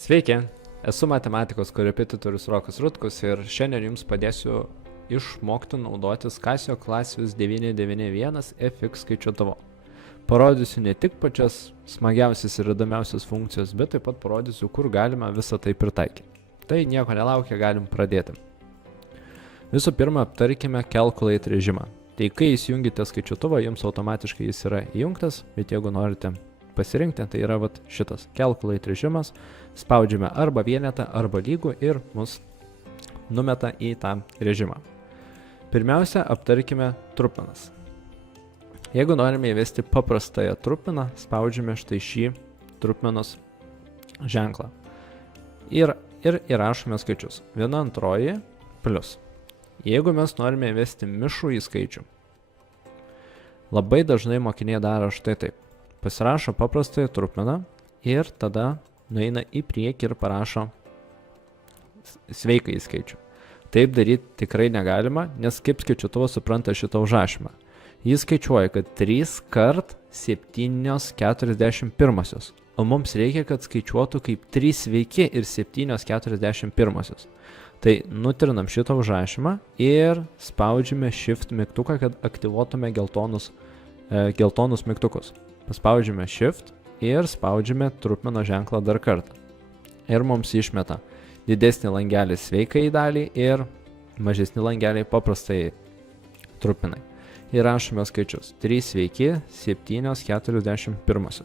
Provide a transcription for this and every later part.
Sveiki, esu matematikos korepetitorius Rokas Rutkus ir šiandien jums padėsiu išmokti naudotis Casio Classius 991 FX skaičiuotuvu. Parodysiu ne tik pačias smagiausias ir įdomiausias funkcijas, bet taip pat parodysiu, kur galima visą tai pritaikyti. Tai nieko nelaukia, galim pradėti. Visų pirma, aptarkime Calculate režimą. Tai kai įsijungite skaičiuotuvą, jums automatiškai jis yra įjungtas, bet jeigu norite pasirinkti, tai yra šitas Calculate režimas, spaudžiame arba vienetą, arba lygų ir mus numeta į tą režimą. Pirmiausia, aptarkime trupmenas. Jeigu norime įvesti paprastąją trupmeną, spaudžiame štai šį trupmenos ženklą. Ir įrašome skaičius. 1/2 plius. Jeigu mes norime įvesti mišrųjį skaičių, labai dažnai mokiniai daro štai taip. Pasirašo paprastąją trupmeną ir tada nueina į priekį ir parašo sveikąjį skaičių. Taip daryti tikrai negalima, nes kaip skaičiuotuvas supranta šitą užrašymą. Jis skaičiuoja, kad 3 kart 7/41, o mums reikia, kad skaičiuotų kaip 3 sveiki ir 7/41. Tai nutrinam šitą užrašymą ir spaudžiame Shift mygtuką, kad aktyvuotume geltonus mygtukus. Paspaudžiame Shift ir spaudžiame trupmeno ženklą dar kartą. Ir mums išmeta didesnį langelį sveikai dalį ir mažesnį langelį paprastai trupmenai. Ir rašome skaičius 3 sveiki 7/41.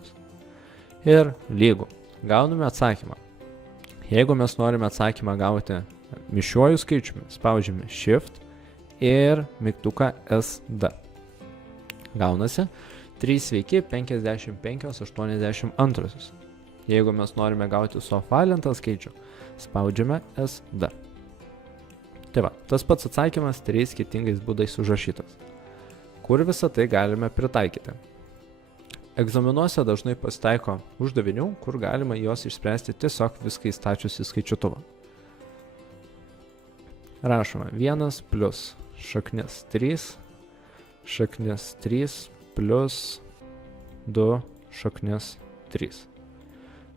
Ir lygų. Gauname atsakymą. Jeigu mes norime atsakymą gauti mišriuoju skaičiumi, spaudžiame Shift ir mygtuką SD. Gaunasi 3 sveiki 55/82. Jeigu mes norime gauti suapvalintą skaičių, spaudžiame SD. Tai va, tas pats atsakymas 3 skirtingais būdais užrašytas. Kur visą tai galime pritaikyti? Egzaminuose dažnai pasitaiko uždavinių, kur galima juos išspręsti tiesiog viską įstačius į skaičiuotuvą. Rašome 1 plus šaknis 3 plus 2 šaknis 3.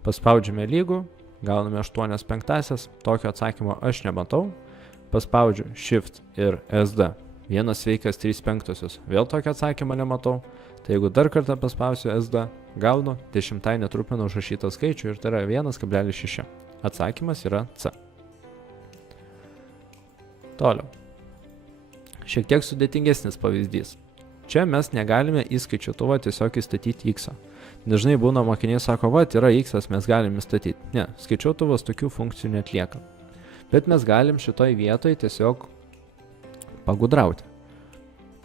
Paspaudžiame lygų, gauname 8/5, tokio atsakymo aš nematau. Paspaudžiu Shift ir SD. 1 sveikas 3/5, vėl tokio atsakymo nematau. Tai jeigu dar kartą paspausiu SD, gaunu 10 trupmeną užrašytą skaičių ir tai yra 1,6. Atsakymas yra C. Toliau. Šiek tiek sudėtingesnis pavyzdys. Čia mes negalime į skaičiuotuvą tiesiog įstatyti X. Dažnai būna mokiniai sako, yra X, mes galim įstatyti. Ne, skaičiuotuvas tokių funkcijų netlieka. Bet mes galim šitoj vietoj tiesiog pagudrauti.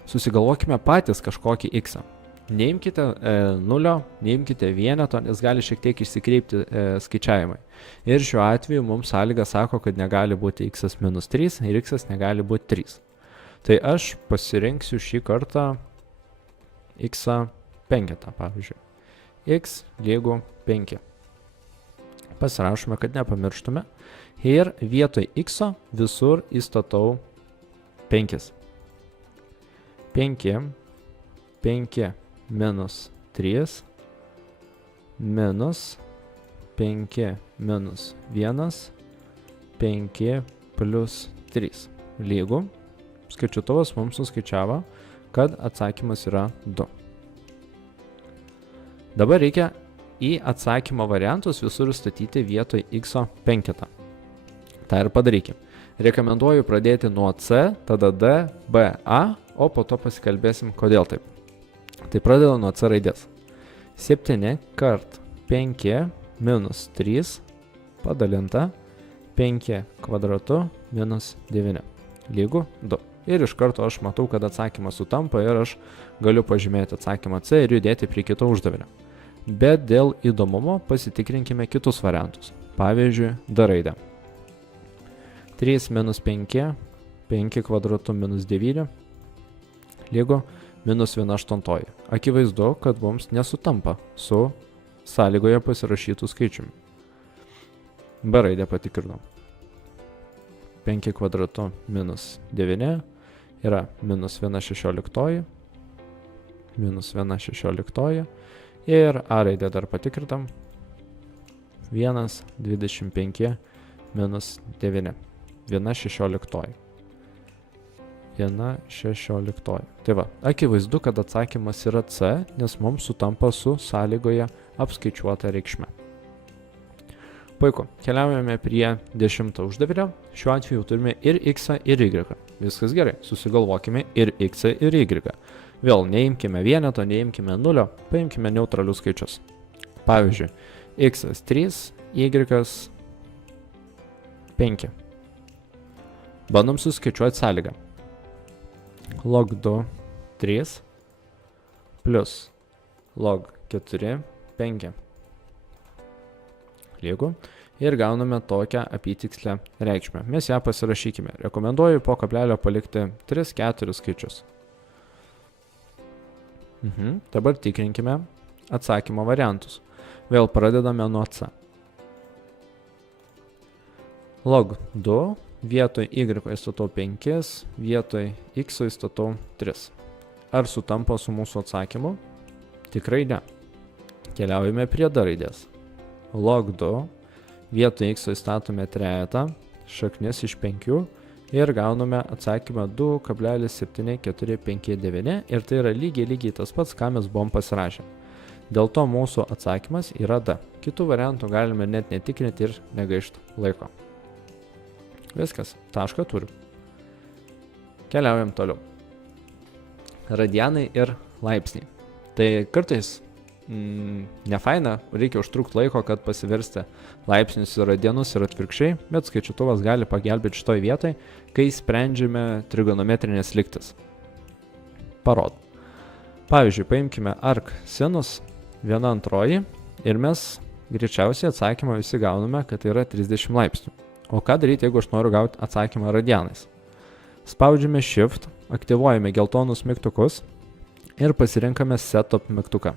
Susigalvokime patys kažkokį X. Neimkite 0, neimkite vieneto, nes gali šiek tiek išsikreipti skaičiavimai. Ir šiuo atveju mums sąlyga sako, kad negali būti x-3 ir x negali būti 3. Tai aš pasirinksiu šį kartą x5, pavyzdžiui. X lygų 5. Pasirašome, kad nepamirštume. Ir vietoj x visur įstatau 5. 5 minus 3 minus 5 minus 1 5 plus 3 lygų. Skaičiuotuvas mums suskaičiavo, kad atsakymas yra 2. Dabar reikia į atsakymo variantus visur statyti vietoj x5. Tai ir padarykim. Rekomenduoju pradėti nuo C, tada D, B, A, o po to pasikalbėsim, kodėl taip. Tai pradedu nuo C raidės. 7 kart 5 minus 3 padalinta 5 kvadratu minus 9 lygų 2. Ir iš karto aš matau, kad atsakymas sutampa ir aš galiu pažymėti atsakymą C ir judėti prie kito uždavinio. Bet dėl įdomumo pasitikrinkime kitus variantus. Pavyzdžiui, D raidę. 3 minus 5, 5 kvadratu minus 9 lygų minus 1/8. Akivaizdu, kad mums nesutampa su sąlygoje pasirašytų skaičiumi. B raidę patikrinau. 5 kvadratu minus 9 yra minus 1/16. Minus 1/16. Ir A raidę dar patikrintam. 1,25 minus 9. 1/16. 1/16. Tai va, akivaizdu, kad atsakymas yra C, nes mums sutampa su sąlygoje apskaičiuota reikšme. Puiku, keliaujame prie 10 uždavinio. Šiuo atveju turime ir x, ir y. Viskas gerai, susigalvokime ir x, ir y. Vėl neimkime vieneto, neimkime nulio, paimkime neutralius skaičius. Pavyzdžiui, x 3, y 5. Bandom suskaičiuoti sąlygą. Log 2, 3 plus log 4, 5. Lygu. Ir gauname tokią apytikslę reikšmę. Mes ją pasirašykime. Rekomenduoju po kablelio palikti 3-4 skaičius. Dabar tikrinkime atsakymo variantus. Vėl pradedame nuo C. Log 2, vietoj y įstatau 5, vietoj x įstatau 3. Ar sutampa su mūsų atsakymu? Tikrai ne. Keliaujame prie D raidės. Log 2, vietoj x įstatome 3, šaknis iš 5 ir gauname atsakymą 2,7459 ir tai yra lygiai tas pats, ką mes buvom pasirašę. Dėl to mūsų atsakymas yra D. Kitų variantų galime net netikrinti ir negaišti laiko. Viskas, tašką turiu. Keliaujam toliau. Radianai ir laipsniai. Tai kartais nefaina, reikia užtrukti laiko, kad pasiversti laipsnius į radianus ir atvirkščiai, bet skaičiuotuvas gali pagelbėti šitoj vietoj, kai sprendžiame trigonometrinės lygtis. Parodo. Pavyzdžiui, paimkime arc sinus 1/2 ir mes greičiausiai atsakymą visi gauname, kad tai yra 30 laipsnių. O ką daryti, jeigu aš noriu gauti atsakymą radianais? Spaudžiame Shift, aktyvuojame geltonus mygtukus ir pasirinkame Setup mygtuką.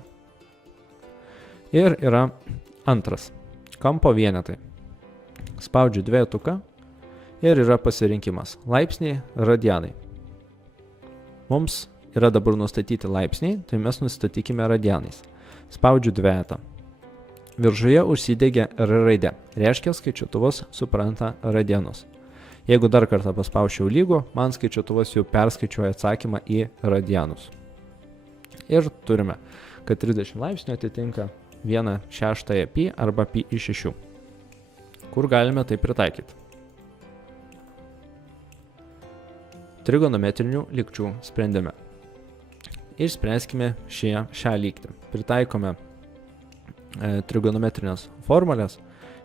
Ir yra antras, kampo vienetai. Spaudžiu dvejetuką ir yra pasirinkimas laipsniai, radianai. Mums yra dabar nustatyti laipsniai, tai mes nustatykime radianais. Spaudžiu dvejetą. Viršuje užsidegė R raidė, reiškia skaičiuotuvas supranta radianus. Jeigu dar kartą paspausčiau lygų, man skaičiuotuvas jau perskaičiuoja atsakymą į radianus. Ir turime, kad 30 laipsnių atitinka 1/6 pi arba pi iš 6. Kur galime tai pritaikyti? Trigonometrinių lygčių sprendime. Išspręskime šią lygtį. Pritaikome trigonometrinės formulės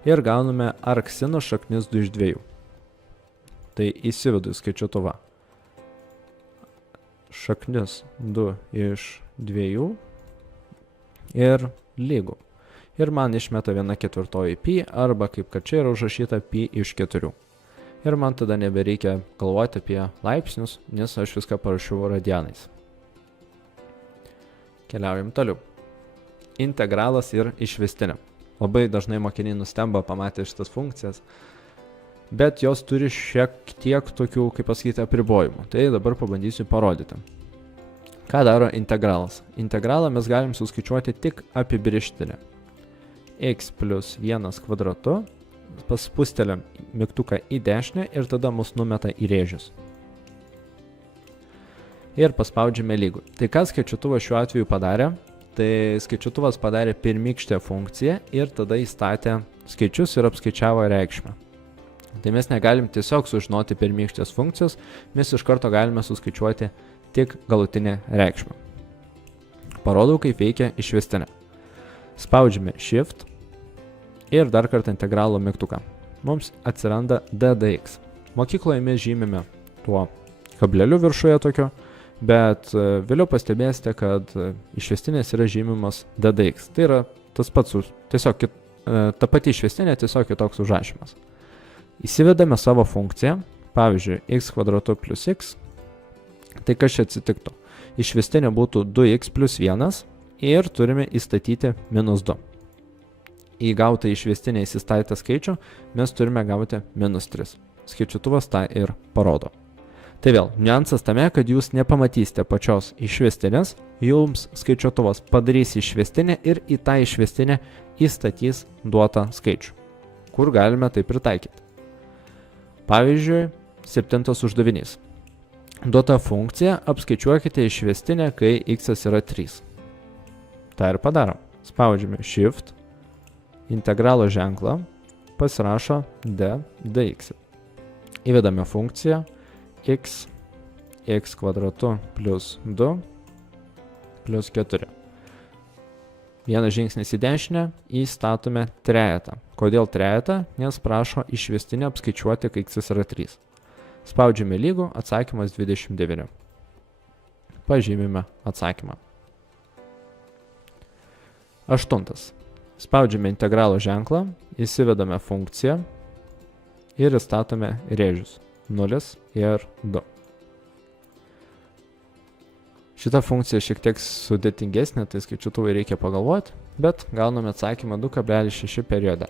ir gauname arc sinus šaknis 2 iš 2. Tai įsivedu į skaičiuotuvą. Šaknis 2 iš 2 ir lygų. Ir man išmeta 1/4 pi arba kaip kad čia yra užrašyta pi iš 4. Ir man tada nebereikia galvoti apie laipsnius, nes aš viską parašiau radianais. Keliaujam toliau. Integralas ir išvestinė. Labai dažnai mokiniai nustemba pamatę šitas funkcijas, bet jos turi šiek tiek tokių, kaip pasakyti, apribojimų. Tai dabar pabandysiu parodyti. Ką daro integralas? Integralą mes galim suskaičiuoti tik apibrėžtinę. X plus 1 kvadratu, paspusteliam mygtuką į dešinę ir tada mus numeta į rėžius. Ir paspaudžiame lygų. Tai ką skaičiuotuvas šiuo atveju padarė? Tai skaičiuotuvas padarė pirmykštę funkciją ir tada įstatė skaičius ir apskaičiavo reikšmę. Tai mes negalim tiesiog sužinoti pirmykštės funkcijos, mes iš karto galime suskaičiuoti tik galutinę reikšmę. Parodau, kaip veikia išvestinė. Spaudžiame Shift ir dar kartą integralo mygtuką. Mums atsiranda ddx. Mokykloje mes žymime tuo kableliu viršuje tokio, bet vėliau pastebėsite, kad išvestinės yra žymimas ddx. Tai yra tas pats, tiesiog ta pati išvestinė, tiesiog kitoks užrašymas. Įsivedame savo funkciją, pavyzdžiui, x kvadratu plus x. Tai kas čia atsitiktų? Išvestinė būtų 2x plus 1 ir turime įstatyti minus 2. Į gautą išvestinę įsistatę skaičių mes turime gauti minus 3. Skaičiuotuvas tą ir parodo. Tai vėl, niuansas tame, kad jūs nepamatysite pačios išvestinės, jums skaičiuotuvas padarys išvestinę ir į tą išvestinę įstatys duotą skaičių, kur galime tai pritaikyti. Pavyzdžiui, 7 uždavinys. Duota funkcija, apskaičiuokite išvestinę, kai x yra 3. Tai ir padarom. Spaudžiame Shift, integralo ženklą, pasirašo dx. Įvedame funkciją x kvadratu plus 2 plus 4. Vienas žingsnis į dešinę, įstatome trejetą. Kodėl trejetą? Nes prašo išvestinę apskaičiuoti, kai x yra 3. Spaudžiame lygų, atsakymas 29. Pažymime atsakymą. 8. Spaudžiame integralo ženklą, įsivedame funkciją ir įstatome rėžius 0 ir 2. Šita funkcija šiek tiek sudėtingesnė, tai skaičiuotuvai reikia pagalvoti, bet gauname atsakymą 2,6 periode.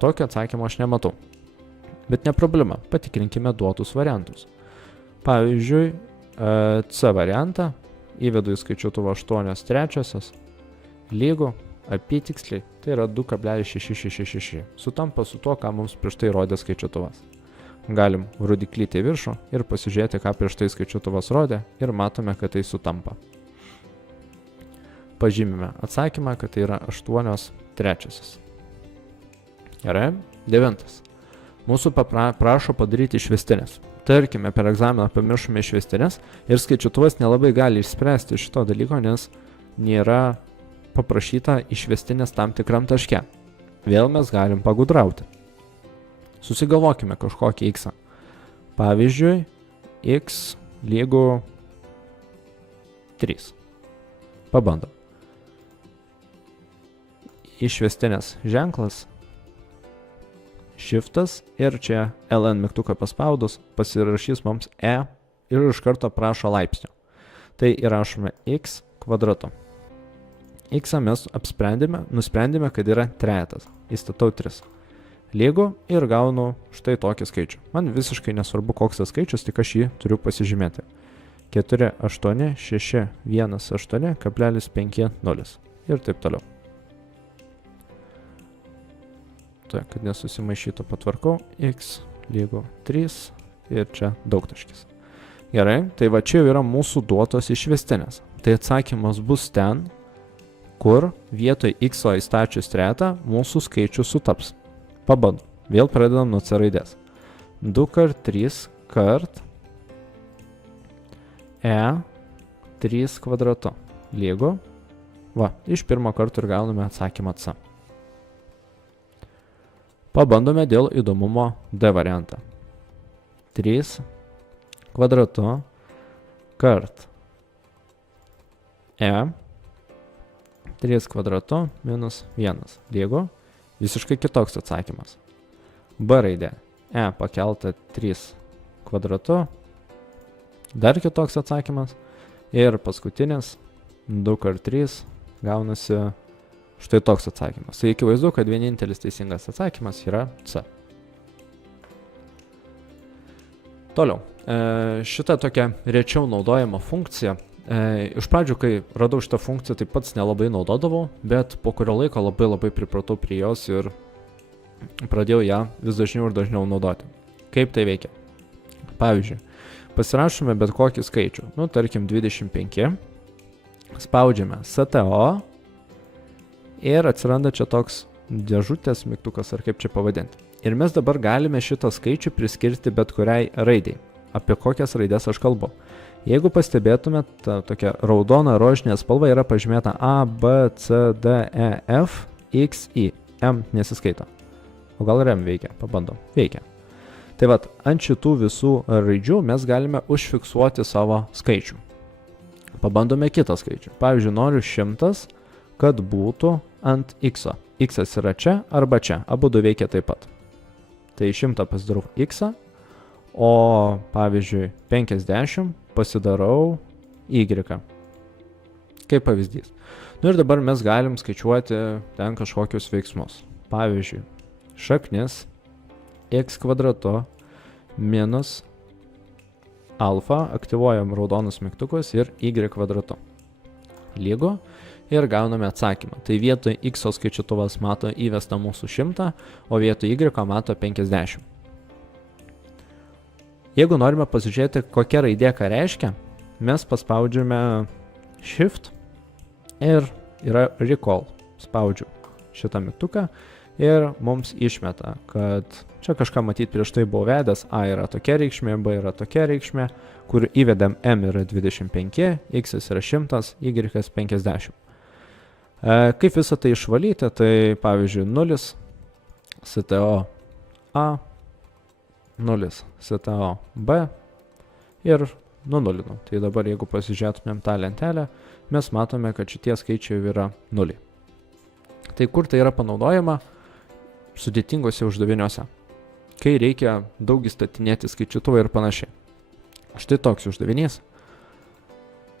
Tokio atsakymo aš nematau. Bet ne problema, patikrinkime duotus variantus. Pavyzdžiui, C variantą įvedu į skaičiuotuvą 8/3 lygų apytiksliai, tai yra 2,666. Sutampa su tuo, ką mums prieš tai rodė skaičiuotuvas. Galim rodiklytį į viršų ir pasižiūrėti, ką prieš tai skaičiuotuvas rodė ir matome, kad tai sutampa. Pažymime atsakymą, kad tai yra 8/3. Gerai, 9. Mūsų prašo padaryti išvestinės. Tarkime, per egzaminą pamiršome išvestinės ir skaičiuotuvas nelabai gali išspręsti šito dalyko, nes nėra paprašyta išvestinės tam tikram taške. Vėl mes galim pagudrauti. Susigalvokime kažkokį x. Pavyzdžiui, x lygų 3. Pabandom. Išvestinės ženklas, shiftas ir čia ln mygtuką paspaudus pasirašys mums e ir iš karto prašo laipsnio. Tai įrašome x kvadratu. X mes nusprendėme, kad yra trejetas. Įstatau 3. Lygų ir gaunu štai tokį skaičių. Man visiškai nesvarbu, koks tas skaičius, tik aš jį turiu pasižymėti. 4,861,50 ir taip toliau. Tai, kad nesusimaišytų, patvarkau. X lygų 3 ir čia daugtaškis. Gerai, tai va čia yra mūsų duotos išvestinės. Tai atsakymas bus ten, kur vietoj x įstačius trejetą mūsų skaičius sutaps. Pabandom. Vėl pradedam nuo c raidės. 2x3 kart e3 kvadratu lygų. Va, iš pirmo karto ir gauname atsakymą c. Pabandome dėl įdomumo d variantą. 3 kvadratu kart e 3 kvadratu minus 1 lygų. Visiškai kitoks atsakymas. B raidė. E pakelta 3 kvadratu. Dar kitoks atsakymas. Ir paskutinis 2x3 gaunasi štai toks atsakymas. Tai akivaizdu, kad vienintelis teisingas atsakymas yra C. Toliau. Šita tokia rečiau naudojama funkcija. Iš pradžių, kai radau šitą funkciją, tai pats nelabai naudodavau, bet po kurio laiko labai pripratau prie jos ir pradėjau ją vis dažniau ir dažniau naudoti. Kaip tai veikia? Pavyzdžiui, pasirašome bet kokį skaičių, tarkim 25, spaudžiame STO ir atsiranda čia toks dėžutės mygtukas, ar kaip čia pavadinti. Ir mes dabar galime šitą skaičių priskirti bet kuriai raidai. Apie kokias raidės aš kalbu. Jeigu pastebėtumėt, ta tokia raudona rožinė spalva yra pažymėta A, B, C, D, E, F, X, I. M nesiskaito. O gal ir M veikia? Pabandom. Veikia. Tai vat, ant šitų visų raidžių mes galime užfiksuoti savo skaičių. Pabandome kitą skaičių. Pavyzdžiui, noriu 100, kad būtų ant X. X yra čia arba čia. Abu du veikia taip pat. Tai 100 pasidarau X, o pavyzdžiui 50 pasidarau Y. Kaip pavyzdys. Ir dabar mes galim skaičiuoti ten kažkokius veiksmus. Pavyzdžiui, šaknis x kvadratu minus alfa, aktyvuojam raudonus mygtukus ir y kvadratu. Lygu ir gauname atsakymą. Tai vietoj x skaičiuotuvas mato įvestą mūsų 100, o vietoj y mato 50. Jeigu norime pasižiūrėti, kokia raidė ką reiškia, mes paspaudžiame Shift ir yra Recall. Spaudžiu šitą mygtuką ir mums išmeta, kad čia kažką matyti prieš tai buvo vedęs, A yra tokia reikšmė, B yra tokia reikšmė, kur įvedėm M yra 25, X yra 100, Y 50. Kaip visą tai išvalyti, tai pavyzdžiui 0 STO A, 0 STO B ir nunulinu. Tai dabar jeigu pasižiūrėtumėm tą lentelę, mes matome, kad šitie skaičiai yra 0. Tai kur tai yra panaudojama? Sudėtingose uždaviniuose, kai reikia daug įstatinėti skaičiuotuvą ir panašiai. Štai toks uždavinys.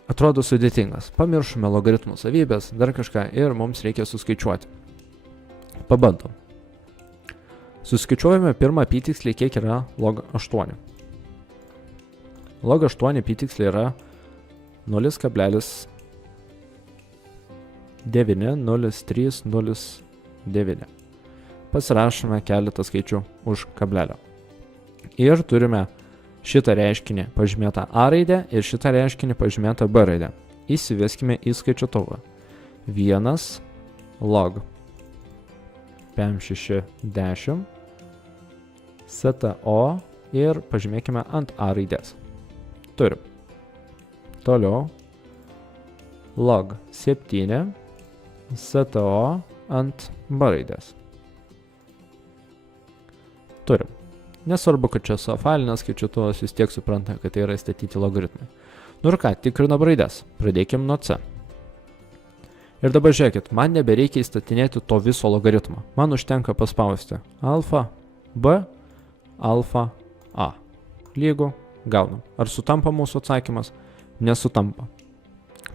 Atrodo sudėtingas. Pamiršome logaritmų savybės, dar kažką ir mums reikia suskaičiuoti. Pabandom. Suskaičiuojame pirmą apytikslį, kiek yra log 8. Log 8 apytikslė yra 0,90309. Pasirašome keletą skaičių už kablelio. Ir turime šitą reiškinį pažymėtą A raidę ir šitą reiškinį pažymėtą B raidę. Įsiveskime į skaičiuotuvą. 1 log 560 STO ir pažymėkime ant A raidės. Turim. Toliau log 7 STO ant B raidės. Turim. Nesvarbu, kad čia su apvalinės skaičiuotuvas vis tiek supranta, kad tai yra įstatyti logaritmai. Nu ir ką, tikrinam raides. Pradėkim nuo C. Ir dabar žiūrėkit, man nebereikia įstatinėti to viso logaritmo. Man užtenka paspausti alfa B, alfa A. Lygu, gaunam. Ar sutampa mūsų atsakymas? Nesutampa.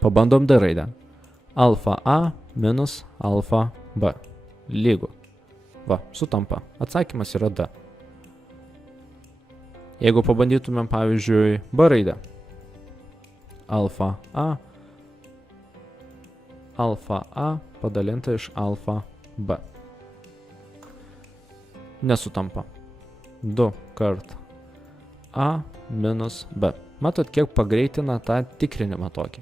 Pabandom D raidę. Alfa A minus alfa B. Lygu. Va, sutampa. Atsakymas yra D. Jeigu pabandytumėm, pavyzdžiui, B raidę. Alfa A padalinta iš alfa B. Nesutampa. 2 kart A minus B. Matot, kiek pagreitina tą tikrinimą tokį.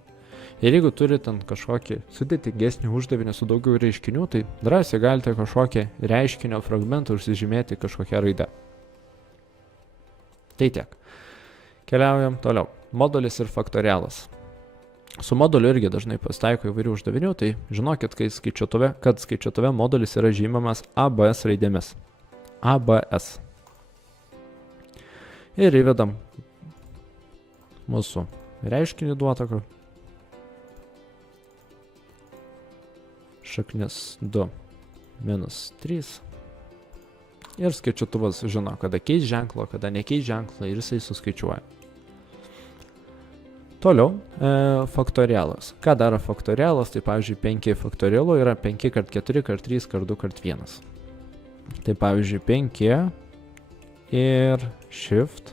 Ir jeigu turite ten kažkokį sudėtingesnį uždavinį su daugiau reiškinių, tai drąsiai galite kažkokį reiškinio fragmentą užsižymėti kažkokią raidę. Tai tiek. Keliaujam toliau. Modulis ir faktorialas. Su moduliu irgi dažnai pasitaiko įvairių uždavinių, tai žinokit, kad skaičiuotuve modulis yra žymiamas ABS raidėmis. ABS. Ir įvedam mūsų reiškinį duotą, šaknis 2 minus 3. Ir skaičiuotuvas žino, kada keis ženklo, kada nekeis ženklo ir jisai suskaičiuoja. Toliau, faktorialas. Ką daro faktorialas? Tai pavyzdžiui, 5 faktorialų yra 5 kart 4 kart 3 kart 2 kart 1. Tai pavyzdžiui, 5 ir shift,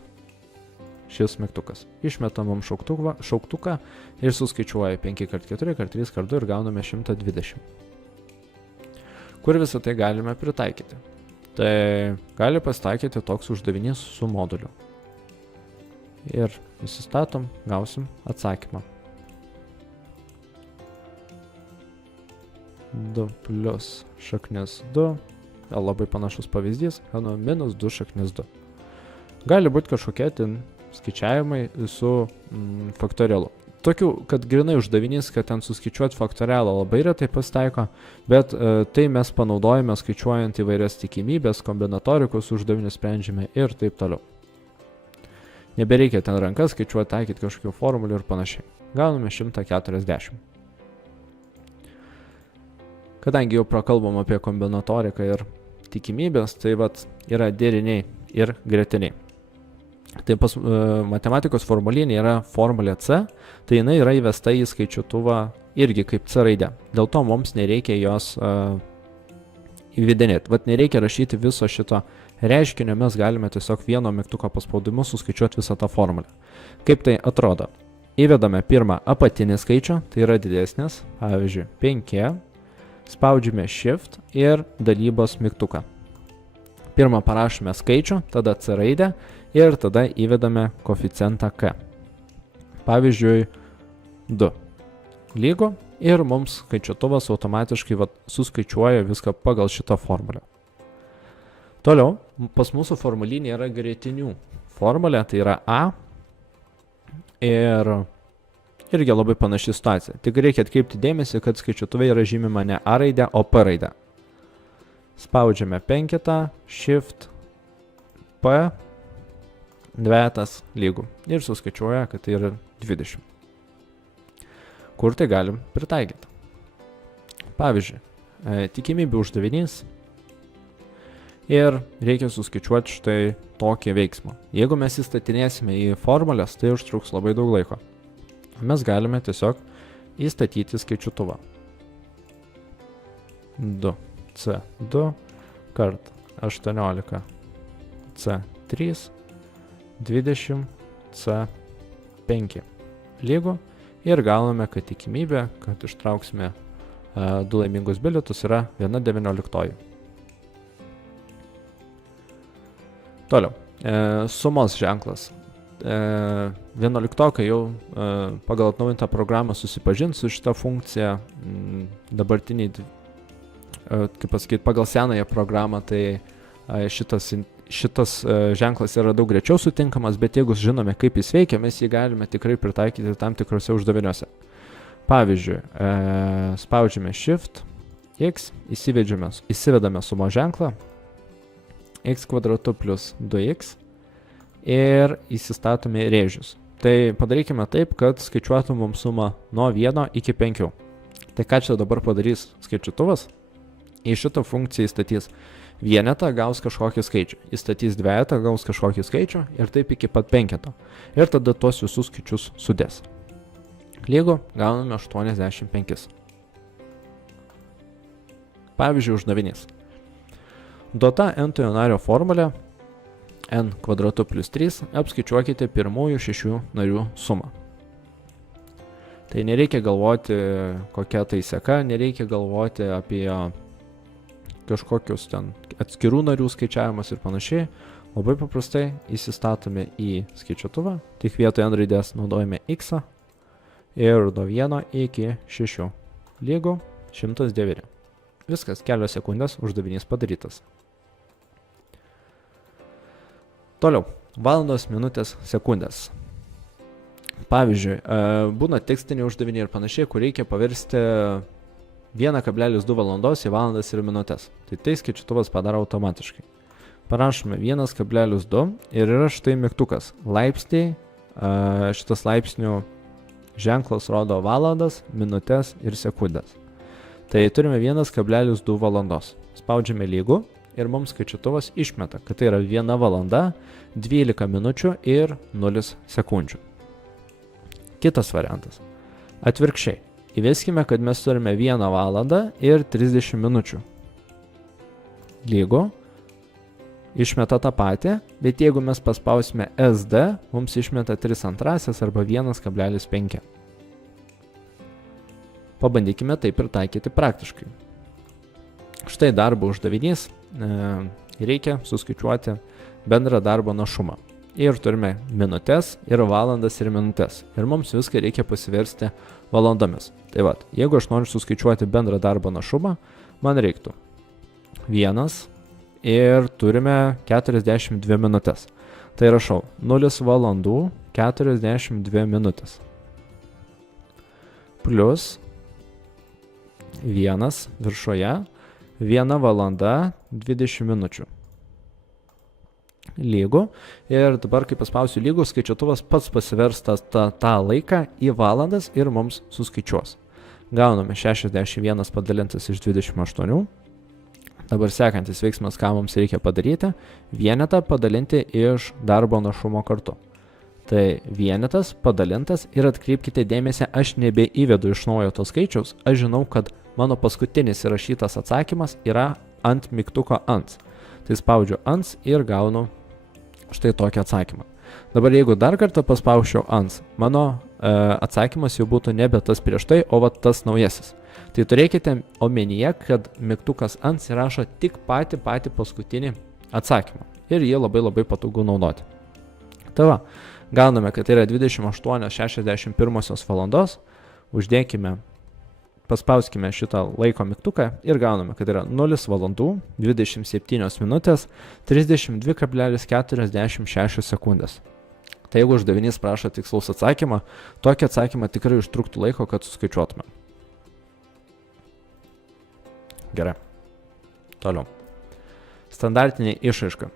šis mygtukas. Išmetam mums šauktuką ir suskaičiuoja 5 kart 4 kart 3 kart 2 ir gauname 120. Kur visą tai galime pritaikyti? Tai gali pasitaikyti toks uždavinys su moduliu. Ir įsistatom, gausim atsakymą. 2 plus šaknis 2. Labai panašus pavyzdys, minus 2 šaknis 2. Gali būti kažkokie ten skaičiavimai su faktorialu. Tokių, kad grinai uždavinys, kad ten suskaičiuoti faktorialą labai retai pasitaiko, bet tai mes panaudojame skaičiuojant įvairias tikimybės, kombinatorikus, uždavinius sprendžiame ir taip toliau. Nebereikia ten rankas skaičiuoti, taikyti kažkokių formulių ir panašiai. Gauname 140. Kadangi jau prakalbam apie kombinatoriką ir tikimybės, tai vat yra deriniai ir gretiniai. Tai pas matematikos formulinė yra formulė C, tai jinai yra įvesta į skaičiuotuvą irgi kaip C raidė. Dėl to mums nereikia jos įvedinėti. Vat nereikia rašyti viso šito reiškinio, mes galime tiesiog vieno mygtuko paspaudimu suskaičiuoti visą tą formulę. Kaip tai atrodo? Įvedame pirmą apatinį skaičių, tai yra didesnis, pavyzdžiui, 5, spaudžiame Shift ir dalybos mygtuką. Pirmą parašome skaičių, tada C raidę ir tada įvedame koeficientą K. Pavyzdžiui, 2 lygu ir mums skaičiuotuvas automatiškai suskaičiuoja viską pagal šitą formulę. Toliau, pas mūsų formulinė yra greitinių formulė, tai yra A ir irgi labai panaši situacija. Tik reikia atkreipti dėmesį, kad skaičiuotuvai yra žymima ne A raidė, o P raidė. Spaudžiame 5, Shift, P, dvejetas lygų ir suskaičiuoja, kad tai yra 20. Kur tai galim pritaikyti? Pavyzdžiui, tikimybių uždavinys ir reikia suskaičiuoti štai tokį veiksmą. Jeigu mes įstatinėsime į formulės, tai užtruks labai daug laiko. Mes galime tiesiog įstatyti skaičiutuvą. 2, C2, kart 18, C3, 20, C5 lygų ir gauname, kad tikimybė, kad ištrauksime 2 laimingus bilietus yra 1/19. Toliau, sumos ženklas. 11 jau pagal atnaujintą programą susipažins su šitą funkciją. Dabartiniai, kaip pasakyti, pagal senąją programą, tai šitas ženklas yra daug greičiau sutinkamas, bet jeigu žinome, kaip jis veikia, mes jį galime tikrai pritaikyti tam tikrose uždaviniuose. Pavyzdžiui, spaudžiame Shift, X, įsivedame sumos ženklą, x kvadratu plus 2x ir įsistatome rėžius. Tai padarykime taip, kad skaičiuotų mums sumą nuo 1 iki 5. Tai ką čia dabar padarys skaičiutuvas? Į šitą funkciją įstatys vienetą, gaus kažkokį skaičių. Įstatys dvejetą, gaus kažkokį skaičių ir taip iki pat 5. Ir tada tuos visus skaičius sudės. Lygu gauname 85. Pavyzdžiui, uždavinys. Duota n-tojo nario formulė n kvadratu plus 3 apskaičiuokite pirmųjų 6 narių sumą. Tai nereikia galvoti, kokia tai seka, nereikia galvoti apie kažkokius ten atskirų narių skaičiavimus ir panašiai. Labai paprastai įsistatome į skaičiuotuvą, tik vietoje n raidės naudojame x ir nuo 1 iki 6 lygu 109. Viskas, kelios sekundės, uždavinys padarytas. Toliau, valandos, minutės, sekundės. Pavyzdžiui, būna tekstiniai uždaviniai ir panašiai, kur reikia paversti 1,2 valandos į valandas ir minutės. Tai skaičiutuvas padaro automatiškai. Parašome 1,2 ir yra štai mygtukas. Laipsniai, šitas laipsnių ženklas rodo valandas, minutės ir sekundės. Tai turime 1,2 valandos. Spaudžiame lygu ir mums skaičiutuvas išmeta, kad tai yra 1 valanda, 12 minučių ir 0 sekundžių. Kitas variantas. Atvirkščiai. Įveskime, kad mes turime 1 valandą ir 30 minučių. Lygu. Išmeta tą patį, bet jeigu mes paspausime SD, mums išmeta 3/2 arba 1,5. Pabandykime tai pritaikyti praktiškai. Štai darbo uždavinys. Reikia suskaičiuoti bendrą darbo našumą. Ir turime minutės ir valandas ir minutės. Ir mums viską reikia pasiversti valandomis. Tai vat, jeigu aš noriu suskaičiuoti bendrą darbo našumą, man reiktų 1 ir turime 42 minutės. Tai rašau 0 valandų 42 minutės. Plus 1 viršoje 1 valanda 20 minučių. Lygu. Ir dabar, kai paspausiu lygu, skaičiuotuvas pats pasivers tą laiką į valandas ir mums suskaičiuos. Gauname 61 padalintas iš 28. Dabar sekantis veiksmas, ką mums reikia padaryti, vienetą padalinti iš darbo našumo kartu. Tai vienetas padalintas ir atkreipkite dėmesį, aš nebeįvedu iš naujo to skaičiaus, aš žinau, kad mano paskutinis įrašytas atsakymas yra ant mygtuko ans. Tai spaudžiu ans ir gaunu štai tokį atsakymą. Dabar jeigu dar kartą paspausčiau ans, mano atsakymas jau būtų nebe tas prieš tai, o va tas naujasis. Tai turėkite omenyje, kad mygtukas ans įrašo tik patį paskutinį atsakymą. Ir jį labai patogu naudoti. Tai va, gauname, kad tai yra 28:61 valandos. Uždėkime, paspauskime šitą laiko mygtuką ir gauname, kad yra 0 valandų, 27 minutės, 32,46 sekundės. Tai jeigu uždavinys prašo tikslaus atsakymą, tokį atsakymą tikrai užtruktų laiko, kad suskaičiuotume. Gerai. Toliau. Standartinė išraiška.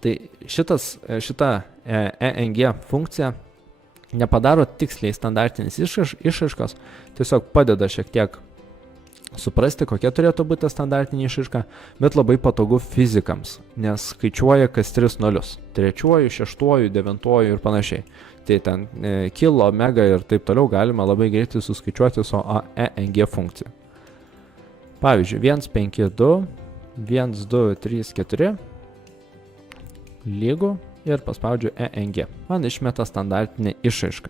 Tai šita ENG funkcija nepadaro tiksliai standartinės išraiškos, tiesiog padeda šiek tiek suprasti, kokia turėtų būti standartinė išraiška, bet labai patogu fizikams, nes skaičiuoja kas 3 nulius. 3, 6, 9 ir panašiai. Tai ten kilo, mega ir taip toliau galima labai greitai suskaičiuoti su ENG funkcija. Pavyzdžiui, 152, 1234 lygų ir paspaudžiu ENG. Man išmeta standartinė išraiška.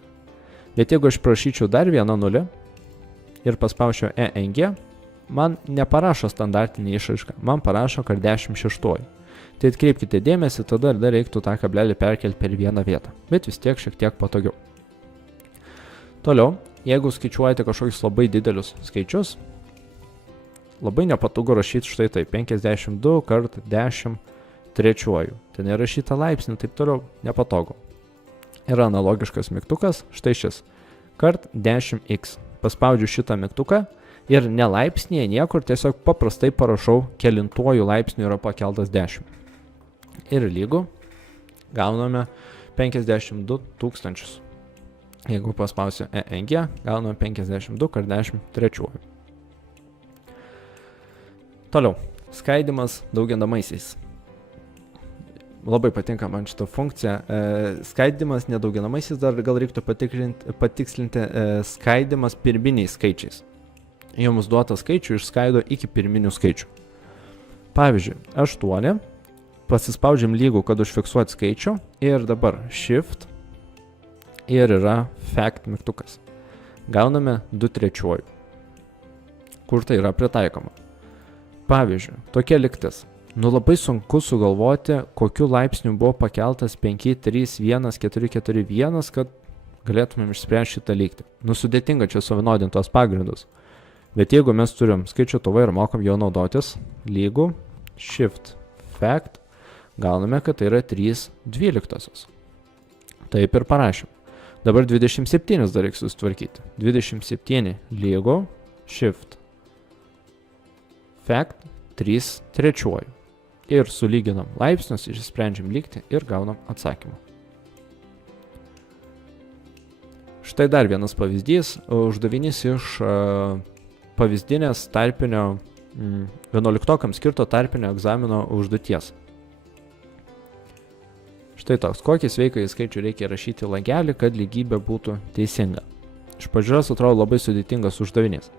Bet jeigu aš prašyčiau dar vieną nulį ir paspaudžiu ENG, man neparašo standartinį išraišką, man parašo, kad 16. Tai atkreipkite dėmesį, tada dar reiktų tą kablelį perkelti per vieną vietą, bet vis tiek šiek tiek patogiau. Toliau, jeigu skaičiuojate kažkokius labai didelius skaičius, labai nepatogu rašyti štai tai 52 kart 10 trečiuoju. Ten įrašyta laipsnį, taip toliau, nepatogu. Yra analogiškas mygtukas, štai šis, kart 10x. Paspaudžiu šitą mygtuką ir ne laipsnėje niekur, tiesiog paprastai parašau, kelintuoju laipsniu yra pakeltas 10. Ir lygų gauname 52 tūkstančius. Jeigu paspausiu ENG, gauname 52 kart 10 trečiuoju. Toliau, skaidimas dauginamaisiais. Labai patinka man šitą funkciją. Skaidimas nedauginamaisiais dar gal reiktų patikslinti skaidimas pirminiais skaičiais. Jums duotą skaičių išskaido iki pirminių skaičių. Pavyzdžiui, 8, pasispaudžiam lygų, kad užfiksuoti skaičių ir dabar shift ir yra fact mygtukas. Gauname 2 trečiuoju. Kur tai yra pritaikoma? Pavyzdžiui, tokia lygtis. Labai sunku sugalvoti, kokiu laipsniu buvo pakeltas 5, 3, 1, 4, 4, 1, kad galėtumėm išspręsti šitą lygtį. Sudėtinga čia suvienodinti tos pagrindus. Bet jeigu mes turim skaičiuotuvą ir mokam jo naudotis, lygų, shift, fact, gauname, kad tai yra 3/12. Taip ir parašym. Dabar 27 dar reiks susitvarkyti. 27 lygų, shift, fact, 3/3. Ir sulyginam laipsnius, išsprendžiam lygtį ir gaunam atsakymą. Štai dar vienas pavyzdys, uždavinys iš pavyzdinės tarpinio 11-okams skirto tarpinio egzamino užduoties. Štai toks, kokį sveikąjį skaičių reikia rašyti į langelį, kad lygybė būtų teisinga. Iš pradžios atrodo labai sudėtingas uždavinys.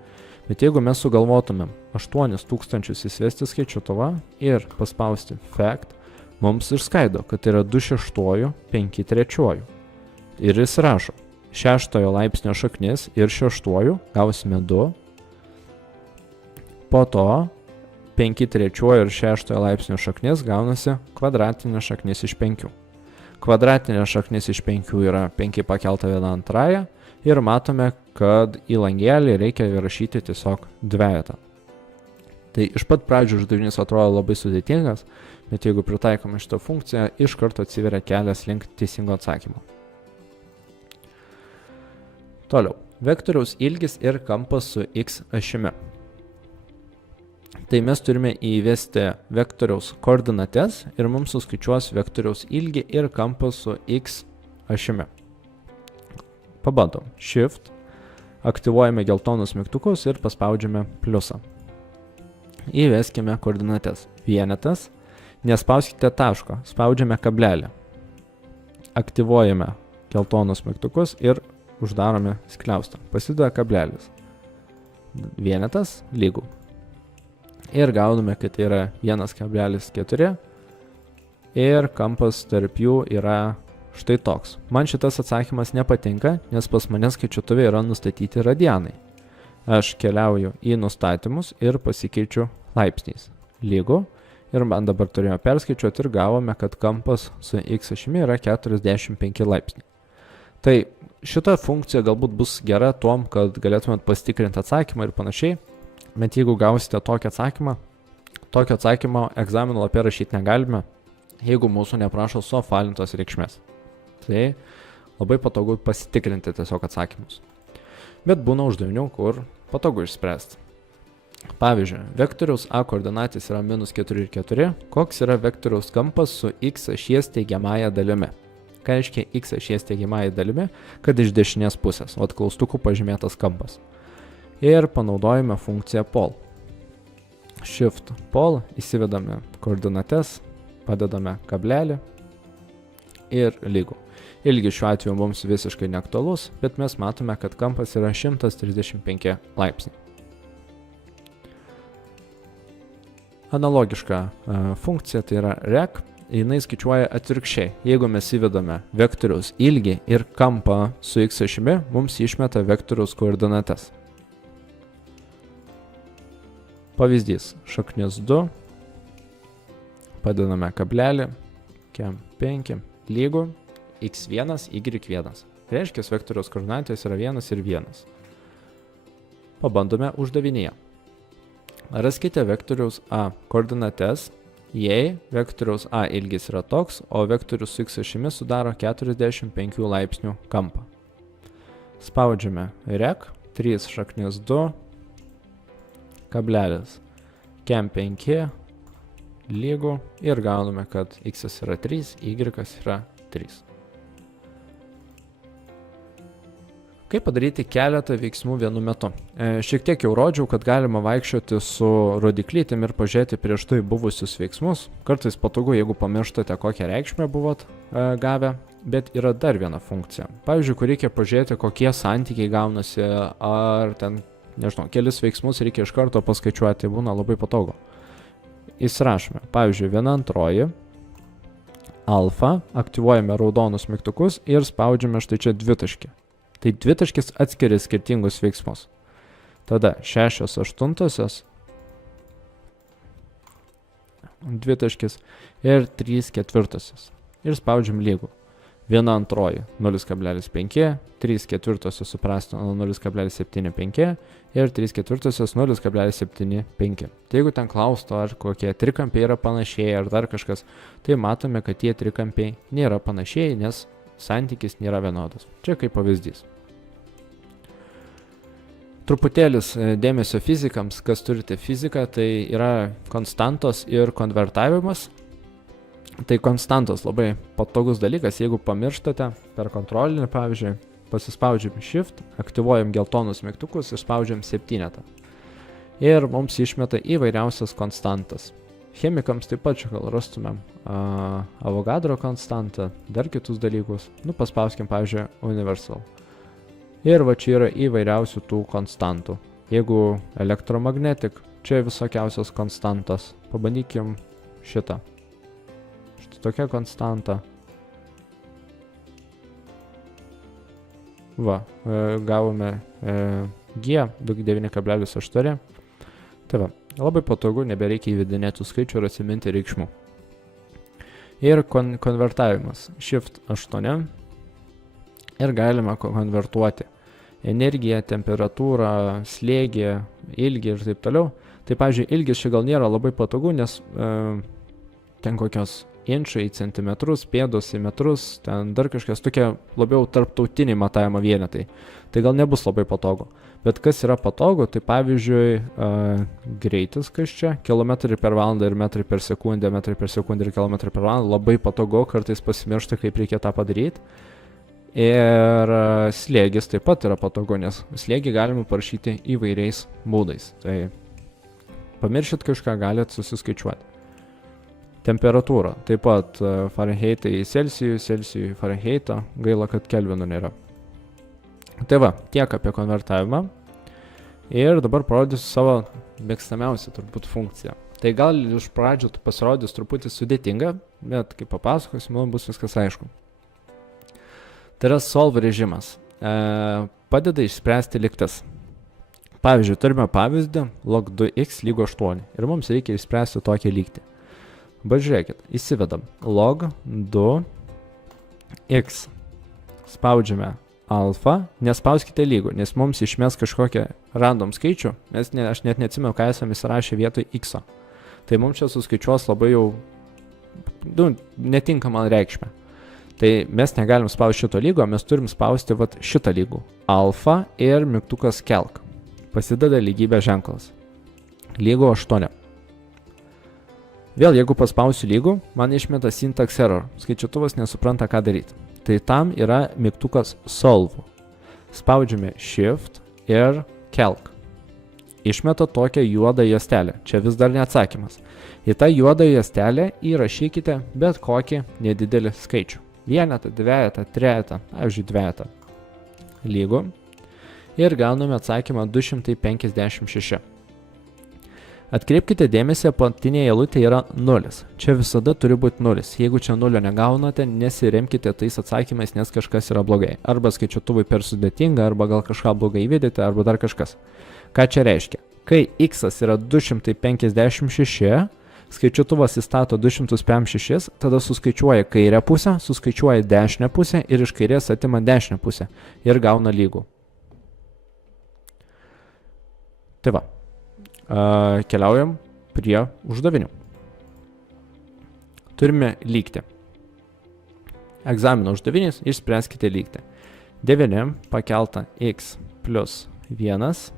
Bet jeigu mes sugalvotumėm 8000 įsivesti skaičiuotuvą ir paspausti fact, mums išskaido, kad yra 2/6, 5/3. Ir jis rašo 6 laipsnio šaknis ir 6 gausime 2. Po to 5/3 ir 6 laipsnio šaknis gaunasi kvadratinė šaknis iš 5. Kvadratinė šaknis iš 5 yra 5 pakelta 1/2. Ir matome, kad į langelį reikia įrašyti tiesiog dvejetą. Tai iš pat pradžių uždavinys atrodo labai sudėtingas, bet jeigu pritaikome šitą funkciją, iš karto atsiveria kelias link teisingo atsakymo. Toliau, vektoriaus ilgis ir kampas su x ašimi. Tai mes turime įvesti vektoriaus koordinates ir mums suskaičiuos vektoriaus ilgį ir kampą su x ašimi. Pabandom. Shift. Aktyvuojame geltonus mygtukus ir paspaudžiame pliusą. Įveskime koordinates. Vienetas. Nespauskite taško. Spaudžiame kablelį. Aktyvuojame geltonus mygtukus ir uždarome skliaustą. Pasideda kablelis. Vienetas lygų. Ir gauname, kad tai yra 1,4 ir kampas tarp jų yra štai toks. Man šitas atsakymas nepatinka, nes pas mane skaičiuotuvė yra nustatyti radianai. Aš keliauju į nustatymus ir pasikeičiu laipsniais. Lygu. Ir man dabar turėjome perskaičiuoti ir gavome, kad kampas su x ašimi yra 45 laipsniai. Tai šita funkcija galbūt bus gera tuom, kad galėtumėt pasitikrinti atsakymą ir panašiai, bet jeigu gausite tokio atsakymo egzamino lapė rašyti negalime, jeigu mūsų neprašo suapvalintos reikšmės. Tai labai patogu pasitikrinti tiesiog atsakymus. Bet būna uždavinių, kur patogu išspręsti. Pavyzdžiui, vektoriaus A koordinatės yra -4 ir 4, koks yra vektoriaus kampas su x ašies teigiamąja dalimi. Ką reiškia x ašies teigiamąja dalimi, kad iš dešinės pusės, o klaustukų pažymėtas kampas. Ir panaudojame funkciją pol. Shift pol, įsivedame koordinates, padedame kablelį ir lygu. Ilgis šiuo atveju mums visiškai neaktualus, bet mes matome, kad kampas yra 135 laipsniai. Analogiška funkcija, tai yra rec, jinai skaičiuoja atvirkščiai. Jeigu mes įvedame vektoriaus ilgį ir kampą su x ašimi, mums išmeta vektoriaus koordinates. Pavyzdys, šaknis 2, padedame kablelį, kem 5, lygu, x1, y1. Reiškia, vektoriaus koordinatės yra 1 ir 1. Pabandome uždavinėje. Raskite vektoriaus A koordinates, jei vektoriaus A ilgis yra toks, o vektorius su x ašimi sudaro 45 laipsnių kampą. Spaudžiame rec, 3 šaknis 2, kablelis, kem 5, lygu ir gauname, kad x yra 3, y yra 3. Kaip padaryti keletą veiksmų vienu metu? Šiek tiek jau rodžiau, kad galima vaikščioti su rodiklytėm ir pažiūrėti prieš tai buvusius veiksmus. Kartais patogu, jeigu pamirštate, kokią reikšmę buvot gavę, bet yra dar viena funkcija. Pavyzdžiui, kur reikia pažiūrėti, kokie santykiai gaunasi, ar ten, nežinau, kelis veiksmus reikia iš karto paskaičiuoti, būna labai patogu. Įsirašome, pavyzdžiui, 1/2 alfa, aktyvuojame raudonus mygtukus ir spaudžiame štai čia dvitaškį. Tai dvitaškis atskiria skirtingus veiksmus. Tada 6/8, dvitaškis ir 3/4. Ir spaudžiam lygų. 1/2 0,5, 3/4 suprastino 0,75 ir 3/4 0,75. Tai jeigu ten klaustų, ar kokie trikampiai yra panašiai, ar dar kažkas, tai matome, kad tie trikampiai nėra panašiai, nes santykis nėra vienodas. Čia kaip pavyzdys. Truputėlis dėmesio fizikams, kas turite fiziką, tai yra konstantos ir konvertavimas. Tai konstantos labai patogus dalykas, jeigu pamirštate per kontrolinį, pavyzdžiui, pasispaudžiam shift, aktyvuojam geltonus mygtukus ir spaudžiam 7. Ir mums išmeta įvairiausias konstantas. Chemikams taip pat čia gal rastumėm Avogadro konstantą, dar kitus dalykus. Paspauskim, pavyzdžiui, universal. Ir va čia yra įvairiausių tų konstantų. Jeigu elektromagnetik, čia visokiausios konstantos. Pabandykim šitą. Štai tokia konstanta. Va, gavome G 9,8. Tai va, labai patogu, nebereikia įvedinėti skaičių ir atsiminti reikšmų. Ir konvertavimas. Shift 8. Ir galima konvertuoti energiją, temperatūrą, slėgį, ilgį ir taip toliau. Tai, pavyzdžiui, ilgis čia gal nėra labai patogu, nes ten kokios inčai į centimetrus, pėdos į metrus, ten dar kažkas tokie labiau tarptautiniai matavimo vienetai. Tai gal nebus labai patogu. Bet kas yra patogu, tai pavyzdžiui greitis, kas čia, kilometrai per valandą ir metrai per sekundę, metrai per sekundę ir kilometrai per valandą, labai patogu, kartais pasimiršta, kaip reikia tą padaryti. Ir slėgis taip pat yra patogu, nes slėgį galima parašyti įvairiais būdais. Tai pamiršit kažką, galit susiskaičiuoti. Temperatūra, taip pat Fahrenheitai į Celsijų, Celsijų į Fahrenheitą, gaila, kad Kelvinų nėra. Tai va, tiek apie konvertavimą. Ir dabar parodysiu savo mėgstamiausią turbūt funkciją. Tai gal iš pradžių pasirodys truputį sudėtinga, bet kai papasakosiu, man bus viskas aišku. Tai yra solve režimas. Padeda išspręsti lygtis. Pavyzdžiui, turime pavyzdį log 2x lygu 8 ir mums reikia išspręsti tokią lygtį. Bet žiūrėkit, įsivedam log 2x. Spaudžiame alfa, nespauskite lygų, nes mums išmes kažkokią random skaičių, aš net neatsimenu, ką esame įsirašę vietoj x. Tai mums čia suskaičiuos labai jau netinkamą reikšmę. Tai mes negalim spausti šito lygo, mes turim spausti šitą lygų. Alfa ir mygtukas kelk. Pasideda lygybės ženklas. Lygu 8. Vėl, jeigu paspausiu lygų, man išmeta syntax error. Skaičiuotuvas nesupranta, ką daryti. Tai tam yra mygtukas solve. Spaudžiame shift ir kelk. Išmeta tokią juodą juostelę. Čia vis dar neatsakymas. Į tą juodą juostelę įrašykite bet kokį nedidelį skaičių. Vienetą, dvejetą, trejetą, pavyzdžiui, dvejetą. Lygu. Ir gauname atsakymą 256. Atkreipkite dėmesį, apatinėje eilutėje yra 0. Čia visada turi būti 0. Jeigu čia 0 negaunate, nesiremkite tais atsakymais, nes kažkas yra blogai. Arba skaičiuotuvai per sudėtinga, arba gal kažką blogai įvedėte, arba dar kažkas. Ką čia reiškia? Kai x yra 256, skaičiuotuvas įstato 256, tada suskaičiuoja kairę pusę, suskaičiuoja dešinę pusę ir iš kairės atima dešinę pusę ir gauna lygų. Tai va. Keliaujam prie uždavinių. Turime lygtį. Egzamino uždavinys, išspręskite lygtį. 9 pakelta x plus 1,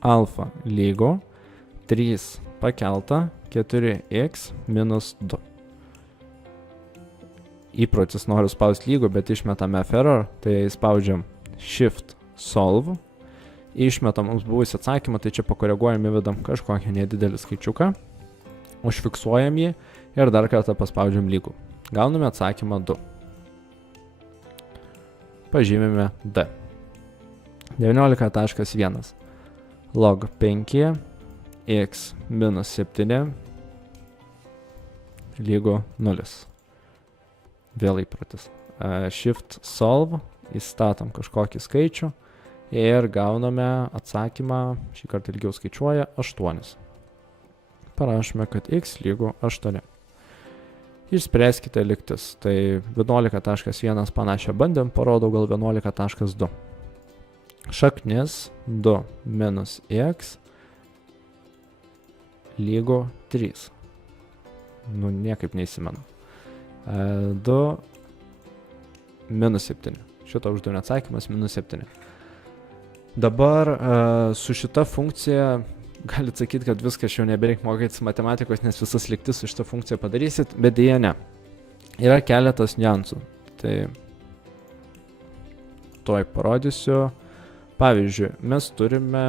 alfa lygu 3 pakelta 4x minus 2. Įprotis noriu spausti lygų, bet išmetame error, tai spaudžiam shift solve. Išmetam mums buvusį atsakymą, tai čia pakoreguojam, įvedam kažkokią nedidelį skaičiuką, užfiksuojam jį ir dar kartą paspaudžiam lygų. Gauname atsakymą 2. Pažymime D. 19.1 log 5 x minus 7 lygu 0. Vėl įpratis. Shift solve, įstatom kažkokį skaičių. Ir gauname atsakymą, šį kartą ilgiau skaičiuoja, 8. Parašome, kad x lygu 8. Išspręskite lygtis. Tai 11.1 panašią bandėm, parodau gal 11.2. Šaknis 2 minus x lygu 3. Niekaip neįsimenu. 2 minus 7. Šito uždavinio atsakymas minus 7. Dabar su šita funkcija galit sakyti, kad viskas jau nebereik mokytis matematikos, nes visas lygtis su šitą funkciją padarysit, bet dėja ne. Yra keletas niuansų. Tai tuoj parodysiu. Pavyzdžiui, mes turime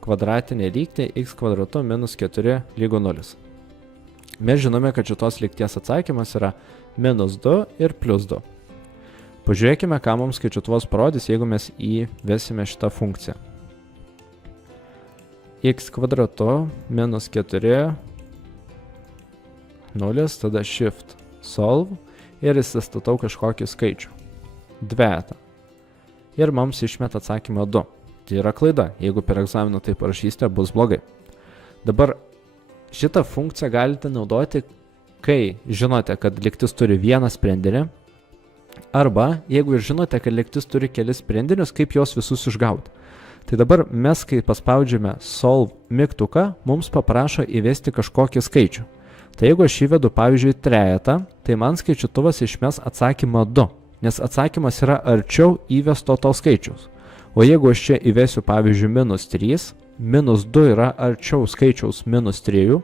kvadratinę lygtį x kvadratu minus 4 lygu 0. Mes žinome, kad šitos lygties atsakymas yra minus 2 ir plus 2. Pažiūrėkime, ką mums skaičiuotuvas parodys, jeigu mes įvesime šitą funkciją. X kvadratu minus 4 0, tada shift solve ir įsistatau kažkokį skaičių. Dvejetą. Ir mums išmeta atsakymą 2. Tai yra klaida. Jeigu per egzaminą tai parašysite, bus blogai. Dabar šitą funkciją galite naudoti, kai žinote, kad lygtis turi vieną sprendinį. Arba, jeigu ir žinote, kad lygtis turi kelis sprendinius, kaip juos visus išgauti. Tai dabar mes, kai paspaudžiame solve mygtuką, mums paprašo įvesti kažkokį skaičių. Tai jeigu aš įvedu, pavyzdžiui, trejetą, tai man skaičiutuvas išmes atsakymą 2, nes atsakymas yra arčiau įvesto to skaičiaus. O jeigu aš čia įvesiu, pavyzdžiui, minus 3, minus 2 yra arčiau skaičiaus minus 3,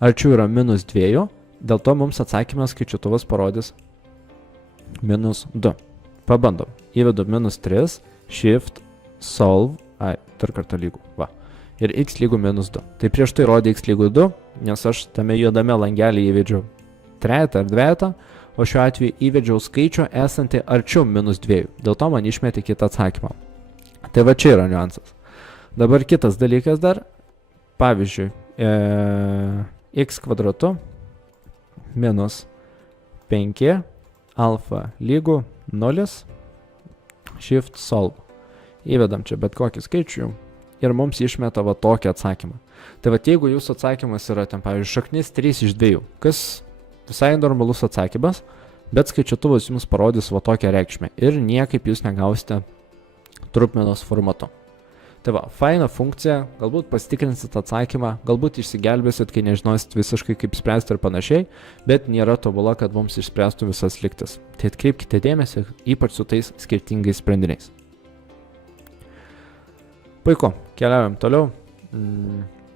arčiau yra minus 2, dėl to mums atsakymas skaičiutuvas parodys minus 2. Pabandom. Įvedu minus 3, shift, solve, dar kartą lygų, va. Ir x lygų minus 2. Tai prieš tai rodė x lygų 2, nes aš tame juodame langelį įvedžiau trejetą ar dvejetą, o šiuo atveju įvedžiau skaičių esantį arčiau minus 2. Dėl to man išmetė kitą atsakymą. Tai va čia yra niuansas. Dabar kitas dalykas dar, pavyzdžiui, x kvadratu minus 5 alfa lygu 0 shift solve. Įvedam čia bet kokį skaičių ir mums išmeta va tokį atsakymą. Tai va jeigu jūsų atsakymas yra ten, pavyzdžiui, šaknis 3 iš 2, kas visai normalus atsakymas, bet skaičiuotuvas jums parodys va tokią reikšmę ir niekaip jūs negausite trupmenos formatu. Tai va, faina funkcija, galbūt pasitikrinsit atsakymą, galbūt išsigelbėsit, kai nežinosit visiškai kaip spręsti ir panašiai, bet nėra tobula, kad mums išspręstų visas lygtis. Tai atkreipkite dėmesį, ypač su tais skirtingais sprendiniais. Puiku, keliaujam toliau.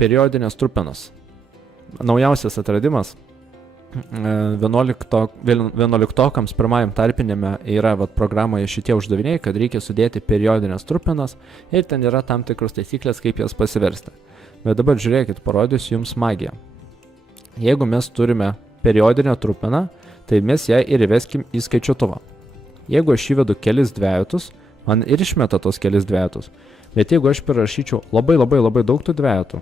Periodinės trupmenos. Naujausias atradimas. 11-okams pirmajam tarpinėme yra programoje šitie uždaviniai, kad reikia sudėti periodinės trupmenas ir ten yra tam tikros taisyklės, kaip jas pasiversti. Bet dabar žiūrėkit, parodysiu jums magiją. Jeigu mes turime periodinę trupmeną, tai mes ją ir įveskim į skaičiuotuvą. Jeigu aš įvedu kelis dvejetus, man ir išmeta tos kelis dvejetus. Bet jeigu aš prirašyčiau labai daug tų dvejetų,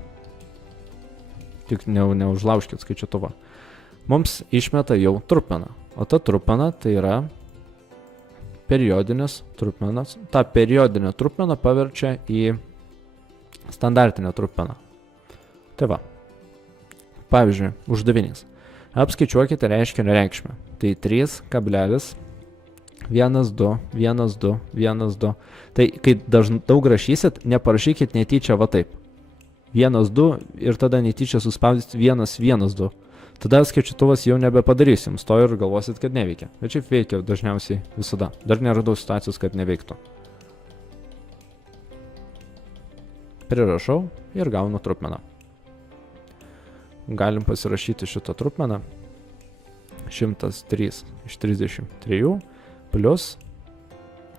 tik neužlaužkit skaičiuotuvą, mums išmeta jau trupmeną. O ta trupmena tai yra periodinės trupmenas. Ta periodinė trupmena paverčia į standartinę trupmeną. Tai va. Pavyzdžiui, uždavinys. Apskaičiuokite reiškinio reikšmę. Tai 3,12,12,12. Tai kai daug rašysit, neparašykit netyčia va taip. 1,2 ir tada netyčia suspaudysit 1,1,2. Tada skaičiuotuvas jau nebepadarys jums to ir galvosit, kad neveikia. Bet šiaip veikia dažniausiai visada. Dar neradau situacijos, kad neveiktų. Prirašau ir gaunu trupmeną. Galim pasirašyti šitą trupmeną. 103 iš 33 plus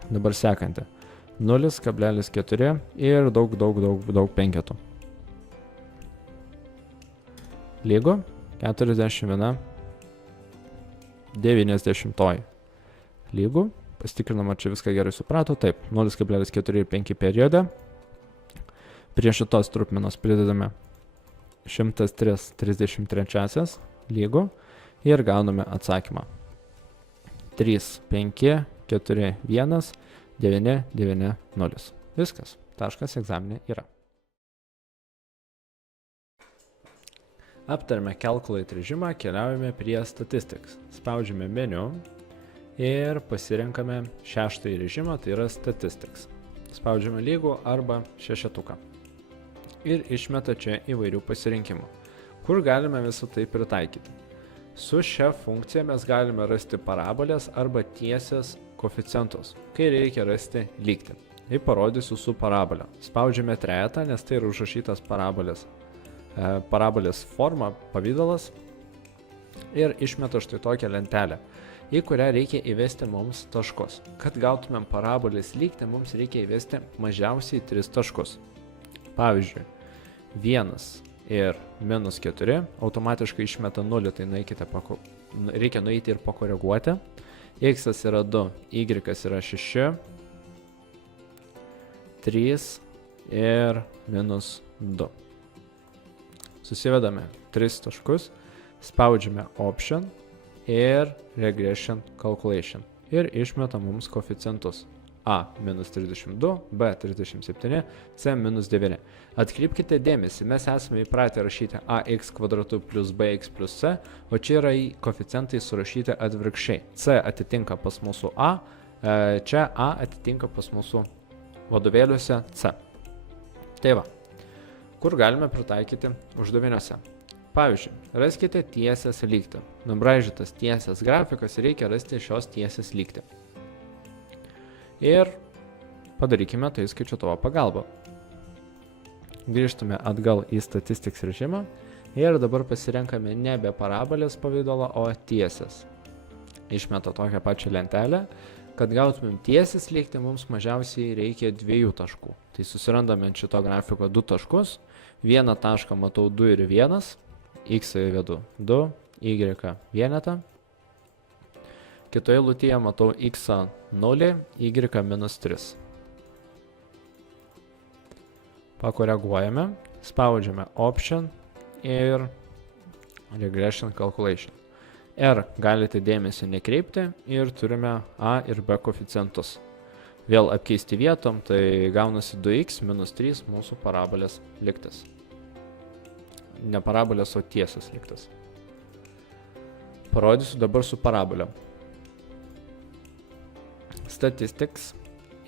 dabar sekanti 0,4 ir daug penketų. Lygu 41,90. Lygu, pasitikrinam, ar čia viską gerai suprato, taip, 0,4 ir 5 periode. Prie šitos trupmenos pridedame 103,33 lygu ir gauname atsakymą. 3, 5, 4, 1, 9, 9, 0. Viskas, taškas egzaminė yra. Aptarėme Calculate režimą, keliaujame prie Statistics. Spaudžiame meniu ir pasirenkame šeštąjį režimą, tai yra Statistics. Spaudžiame lygų arba šešetuką. Ir išmeta čia įvairių pasirinkimų, kur galime visą tai pritaikyti. Su šia funkcija mes galime rasti parabolės arba tiesias koeficientus, kai reikia rasti lygtį. Tai parodysiu su parabolė. Spaudžiame trejetą, nes tai yra užrašytas parabolės forma, pavidalas ir išmeta štai tokią lentelę, į kurią reikia įvesti mums taškus. Kad gautumėm parabolės lygtį, mums reikia įvesti mažiausiai 3 taškus. Pavyzdžiui, 1 ir -4 automatiškai išmeta 0, tai reikia nueiti ir pakoreguoti. X yra 2, Y yra 6, 3 ir -2. Susivedame 3 taškus, spaudžiame Option ir Regression Calculation ir išmeta mums koeficientus A -32, B 37, C -9. Atkreipkite dėmesį, mes esame įpratę rašyti ax kvadratu plus bx plus c, o čia yra į koeficientai surašyti atvirkščiai. C atitinka pas mūsų A, čia A atitinka pas mūsų vadovėliuose C. Tai va, kur galime pritaikyti uždaviniuose. Pavyzdžiui, raskite tiesės lygtį. Nubraižytas tiesės grafikas, reikia rasti šios tiesės lygtį. Ir padarykime tai skaičiuotuvo pagalba. Grįžtume atgal į Statistics režimą ir dabar pasirenkame nebe parabolės pavidalą, o tiesės. Išmeta tokią pačią lentelę. Kad gautumėm tiesės lygtį, mums mažiausiai reikia 2 taškų. Tai susirandame ant šito grafiko 2 taškus. Vieną tašką matau 2 ir 1. X įvedu 2, Y vienetą. Kitoje eilutėje matau X 0, Y -3. pakoreguojame, spaudžiame Option ir Regression Calculation. R galite dėmesį nekreipti ir turime A ir B koeficientus. Vėl apkeisti vietom, tai gaunasi 2x minus 3 mūsų parabolės lygtis. Ne parabolės, o tiesas lygtis. Parodysiu dabar su parabolėm. Statistics.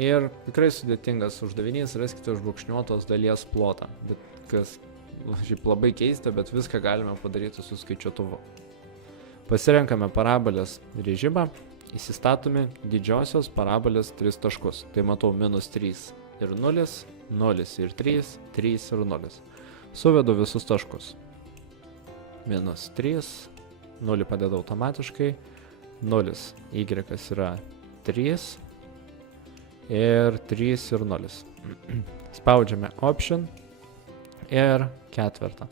Ir tikrai sudėtingas uždavinys, raskite užbrūkšniuotos dalies plotą. Bet kas šiaip labai keista, bet viską galime padaryti su skaičiuotuvu. Pasirenkame parabolės režimą, įsistatome didžiosios parabolės 3 taškus. Tai matau minus 3 ir 0, 0 ir 3, 3 ir 0. Suvedu visus taškus. Minus 3, 0 padeda automatiškai, 0 y yra 3 ir 3 ir 0. Spaudžiame Option ir ketvirtą.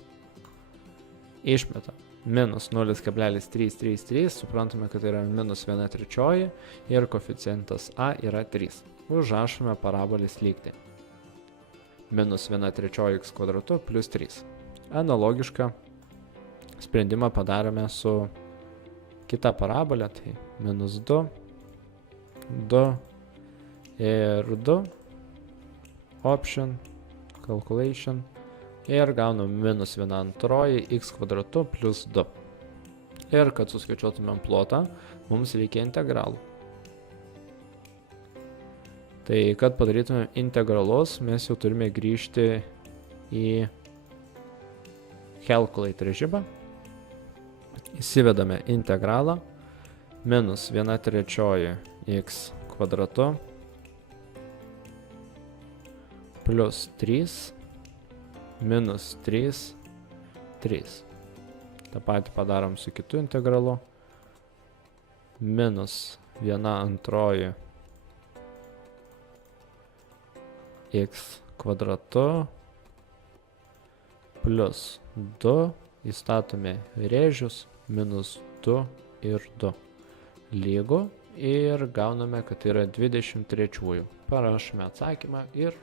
Išmeta. Minus 0,333, suprantame, kad tai yra minus 1/3 ir koeficientas A yra 3. Užrašome parabolės lygtį. Minus 1/3 x kvadratu plus 3. Analogišką sprendimą padarome su kita parabolė, tai minus 2, 2 ir 2, Option, Calculation ir gaunam minus 1/2 x kvadratu plus 2. Ir kad suskaičiuotumėm plotą, mums reikia integralų. Tai kad padarytumėm integralus, mes jau turime grįžti į Calculate režimą. Įsivedame integralą minus 1/3 x kvadratu plus 3 minus 3, 3. Ta patį padarom su kitu integralu. Minus 1/2 x kvadratu plus 2. Įstatome rėžius minus 2 ir 2 lygų ir gauname, kad yra 23. Parašome atsakymą ir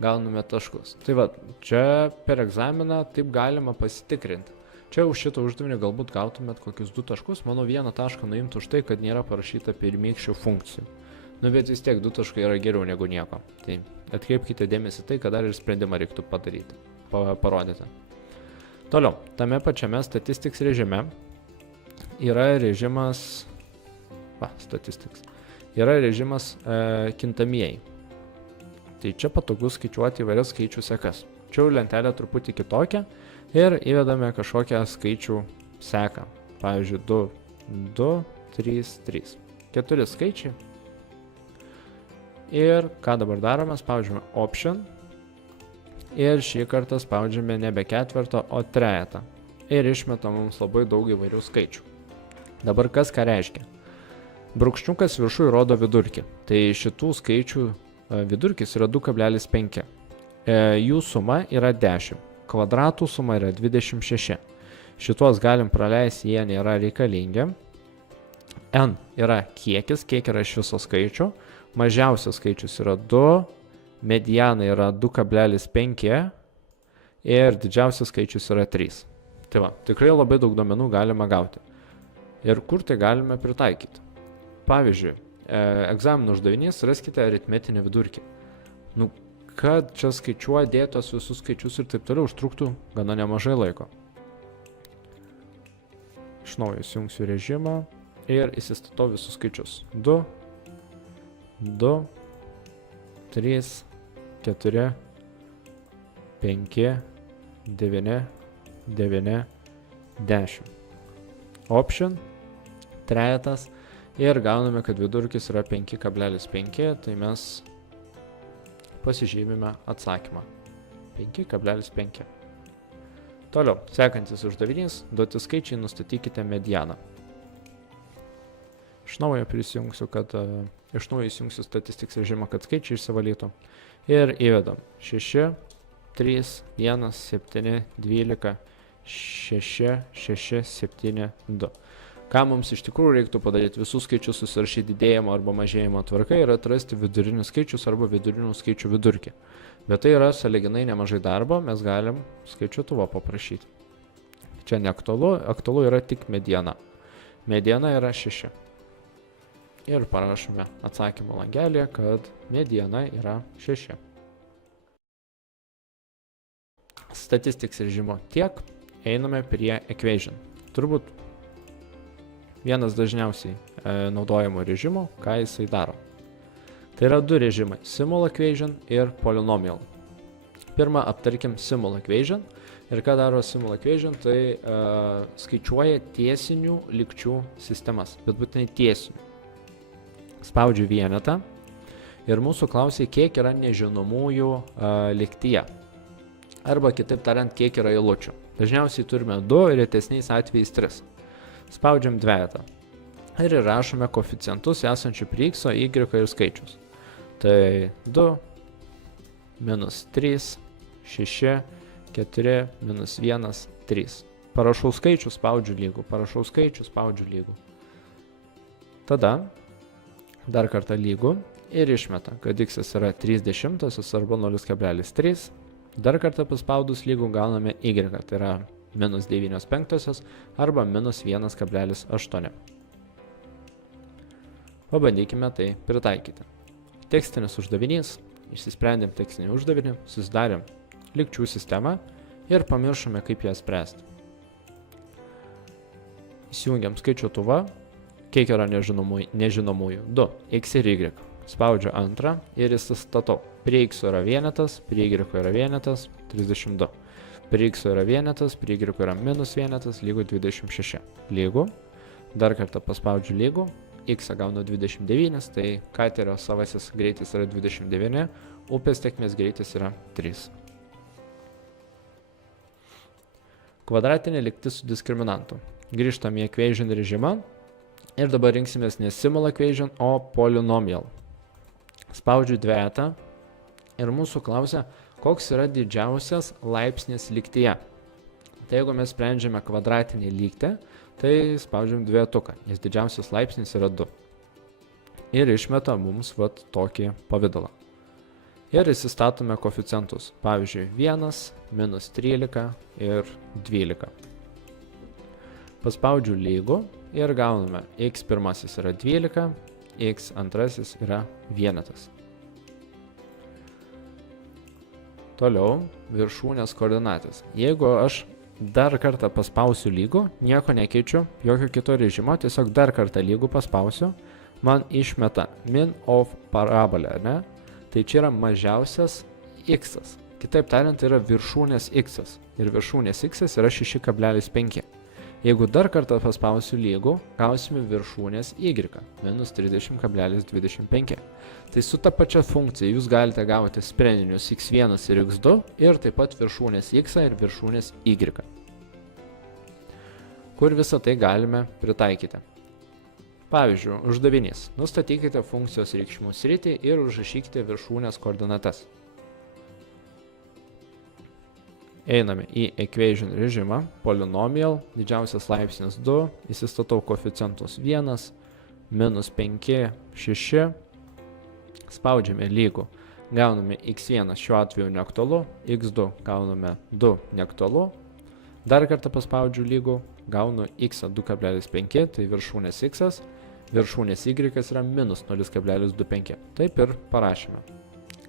gauname taškus. Tai va, čia per egzaminą taip galima pasitikrinti. Čia už šitą uždavinį galbūt gautumėt kokius 2 taškus, manau 1 tašką nuimtų už tai, kad nėra parašyta pirmykščių funkcijų. Nu, bet vis tiek 2 taškai yra geriau negu nieko. Tai atkreipkite dėmesį tai, kad dar ir sprendimą reiktų padaryti, parodyti. Toliau, tame pačiame Statistics režime yra režimas, Statistics, yra režimas kintamieji. Tai čia patogu skaičiuoti įvairias skaičių sekas. Čia jau lentelė truputį kitokia ir įvedame kažkokią skaičių seką. Pavyzdžiui, 2, 2, 3, 3. 4 skaičiai. Ir ką dabar darome? Spaudžiame Option. Ir šį kartą spaudžiame nebe ketvirtą, o trejetą. Ir išmeta mums labai daug įvairių skaičių. Dabar kas ką reiškia? Brūkšniukas viršui rodo vidurkį. Tai šitų skaičių vidurkis yra 2,5. Jų suma yra 10. Kvadratų suma yra 26. Šituos galim praleisti, jie nėra reikalingi. N yra kiekis, kiek yra iš viso skaičių. Mažiausias skaičius yra 2. Mediana yra 2,5 ir didžiausias skaičius yra 3. Tai va, tikrai labai daug duomenų galima gauti. Ir kur tai galime pritaikyti? Pavyzdžiui, egzaminų uždavinys, raskite aritmetinį vidurkį. Nu, kad čia skaičiuoja dėtos visus skaičius ir taip toliau užtruktų gana nemažai laiko. Iš naujo įsijungsiu režimą ir įsistatau visus skaičius. 2, 2, 3, 4, 5, 9, 9, 10. Option, trejetas ir gauname, kad vidurkis yra 5,5, tai mes pasižymime atsakymą. 5,5. Toliau, sekantis uždavinys, duoti skaičiai, nustatykite medianą. Iš naujo prisijungsiu, iš naujo įsijungsiu Statistics režimą, kad skaičiai išsivalytų. Ir įvedam 6, 3, 1, 7, 12, 6, 6, 7, 2. Ką mums iš tikrųjų reiktų padaryti, visus skaičius susirašyti didėjimo arba mažėjimo tvarka ir atrasti vidurinius skaičius arba vidurinių skaičių vidurkį. Bet tai yra sąlyginai nemažai darbo, mes galim skaičiuotuvo paprašyti. Čia neaktualu, aktualu yra tik mediana. Mediana yra 6. Ir parašome atsakymo langelį, kad mediana yra 6. Statistics režimo tiek, einame prie equation. Turbūt vienas dažniausiai naudojimo režimų, ką jisai daro. Tai yra du režimai, simul equation ir polynomial. Pirmą aptarkim simul equation. Ir ką daro simul equation, tai skaičiuoja tiesinių lygčių sistemas, bet būtinai tiesinių. Spaudžiu vienetą ir mūsų klausia, kiek yra nežinomųjų lygtyje. Arba kitaip tariant, kiek yra eilučių. Dažniausiai turime 2 ir retesniais atvejais 3. Spaudžiam dvejetą ir įrašome koeficientus esančių prie x, y ir skaičius. Tai 2, minus 3, 6, 4, minus 1, 3. Parašau skaičių, spaudžiu lygų, parašau skaičių, spaudžiu lygų. Tada dar kartą lygų ir išmeta, kad x yra 30 arba 0,3. Dar kartą paspaudus lygų gauname y, tai yra minus 9/5 arba minus 1,8. Pabandykime tai pritaikyti. Tekstinis uždavinys, išsisprendėm tekstinį uždavinį, susidarėm lygčių sistemą ir pamiršome, kaip ją spręsti. Įsijungiam skaičiuotuvą, kiek yra nežinomųjų, 2, x ir y. Spaudžiu antrą ir įsistatau. Prie x yra vienetas, prie y yra vienetas, 32. Prie x yra vienetas, prie y yra minus vienetas, lygu 26. Lygu. Dar kartą paspaudžiu lygų. X gaunu 29, tai katerio savasis greitis yra 29, upės tėkmės greitis yra 3. Kvadratinė lygtis su diskriminantu. Grįžtam į equation režimą ir dabar rinksimės ne simul equation, o polynomial. Spaudžiu dvejetą ir mūsų klausia, koks yra didžiausias laipsnis lygtyje. Tai jeigu mes sprendžiame kvadratinį lygtį, tai spaudžiam dvejetuką, nes didžiausias laipsnis yra 2. Ir išmeta mums tokį pavidalą. Ir įsistatome koeficientus. Pavyzdžiui, 1, minus 13 ir 12. Paspaudžiu lygų ir gauname x pirmasis yra 12, x antrasis yra vienetas. Toliau viršūnės koordinatės. Jeigu aš dar kartą paspausiu lygų, nieko nekeičiu, jokio kito režimo, tiesiog dar kartą lygų paspausiu, man išmeta min of parabolę, ne? Tai čia yra mažiausias x. Kitaip tariant, tai yra viršūnės x. Ir viršūnės x yra 6,5. Jeigu dar kartą paspausiu lygų, gausime viršūnės y, minus 30,25. Tai su ta pačia funkcija jūs galite gauti sprendinius x1 ir x2 ir taip pat viršūnės x ir viršūnės y. Kur visą tai galime pritaikyti. Pavyzdžiui, uždavinys. Nustatykite funkcijos reikšmių sritį ir užrašykite viršūnės koordinates. Einame į equation režimą, polynomial, didžiausias laipsnis 2, įsistatau koeficientus 1, minus 5, 6, spaudžiame lygų, gauname x1 šiuo atveju neaktualu, x2 gauname 2 neaktualu, dar kartą paspaudžiu lygų, gaunu x 2,5, tai viršūnės x, viršūnės y yra minus 0,25, taip ir parašėme.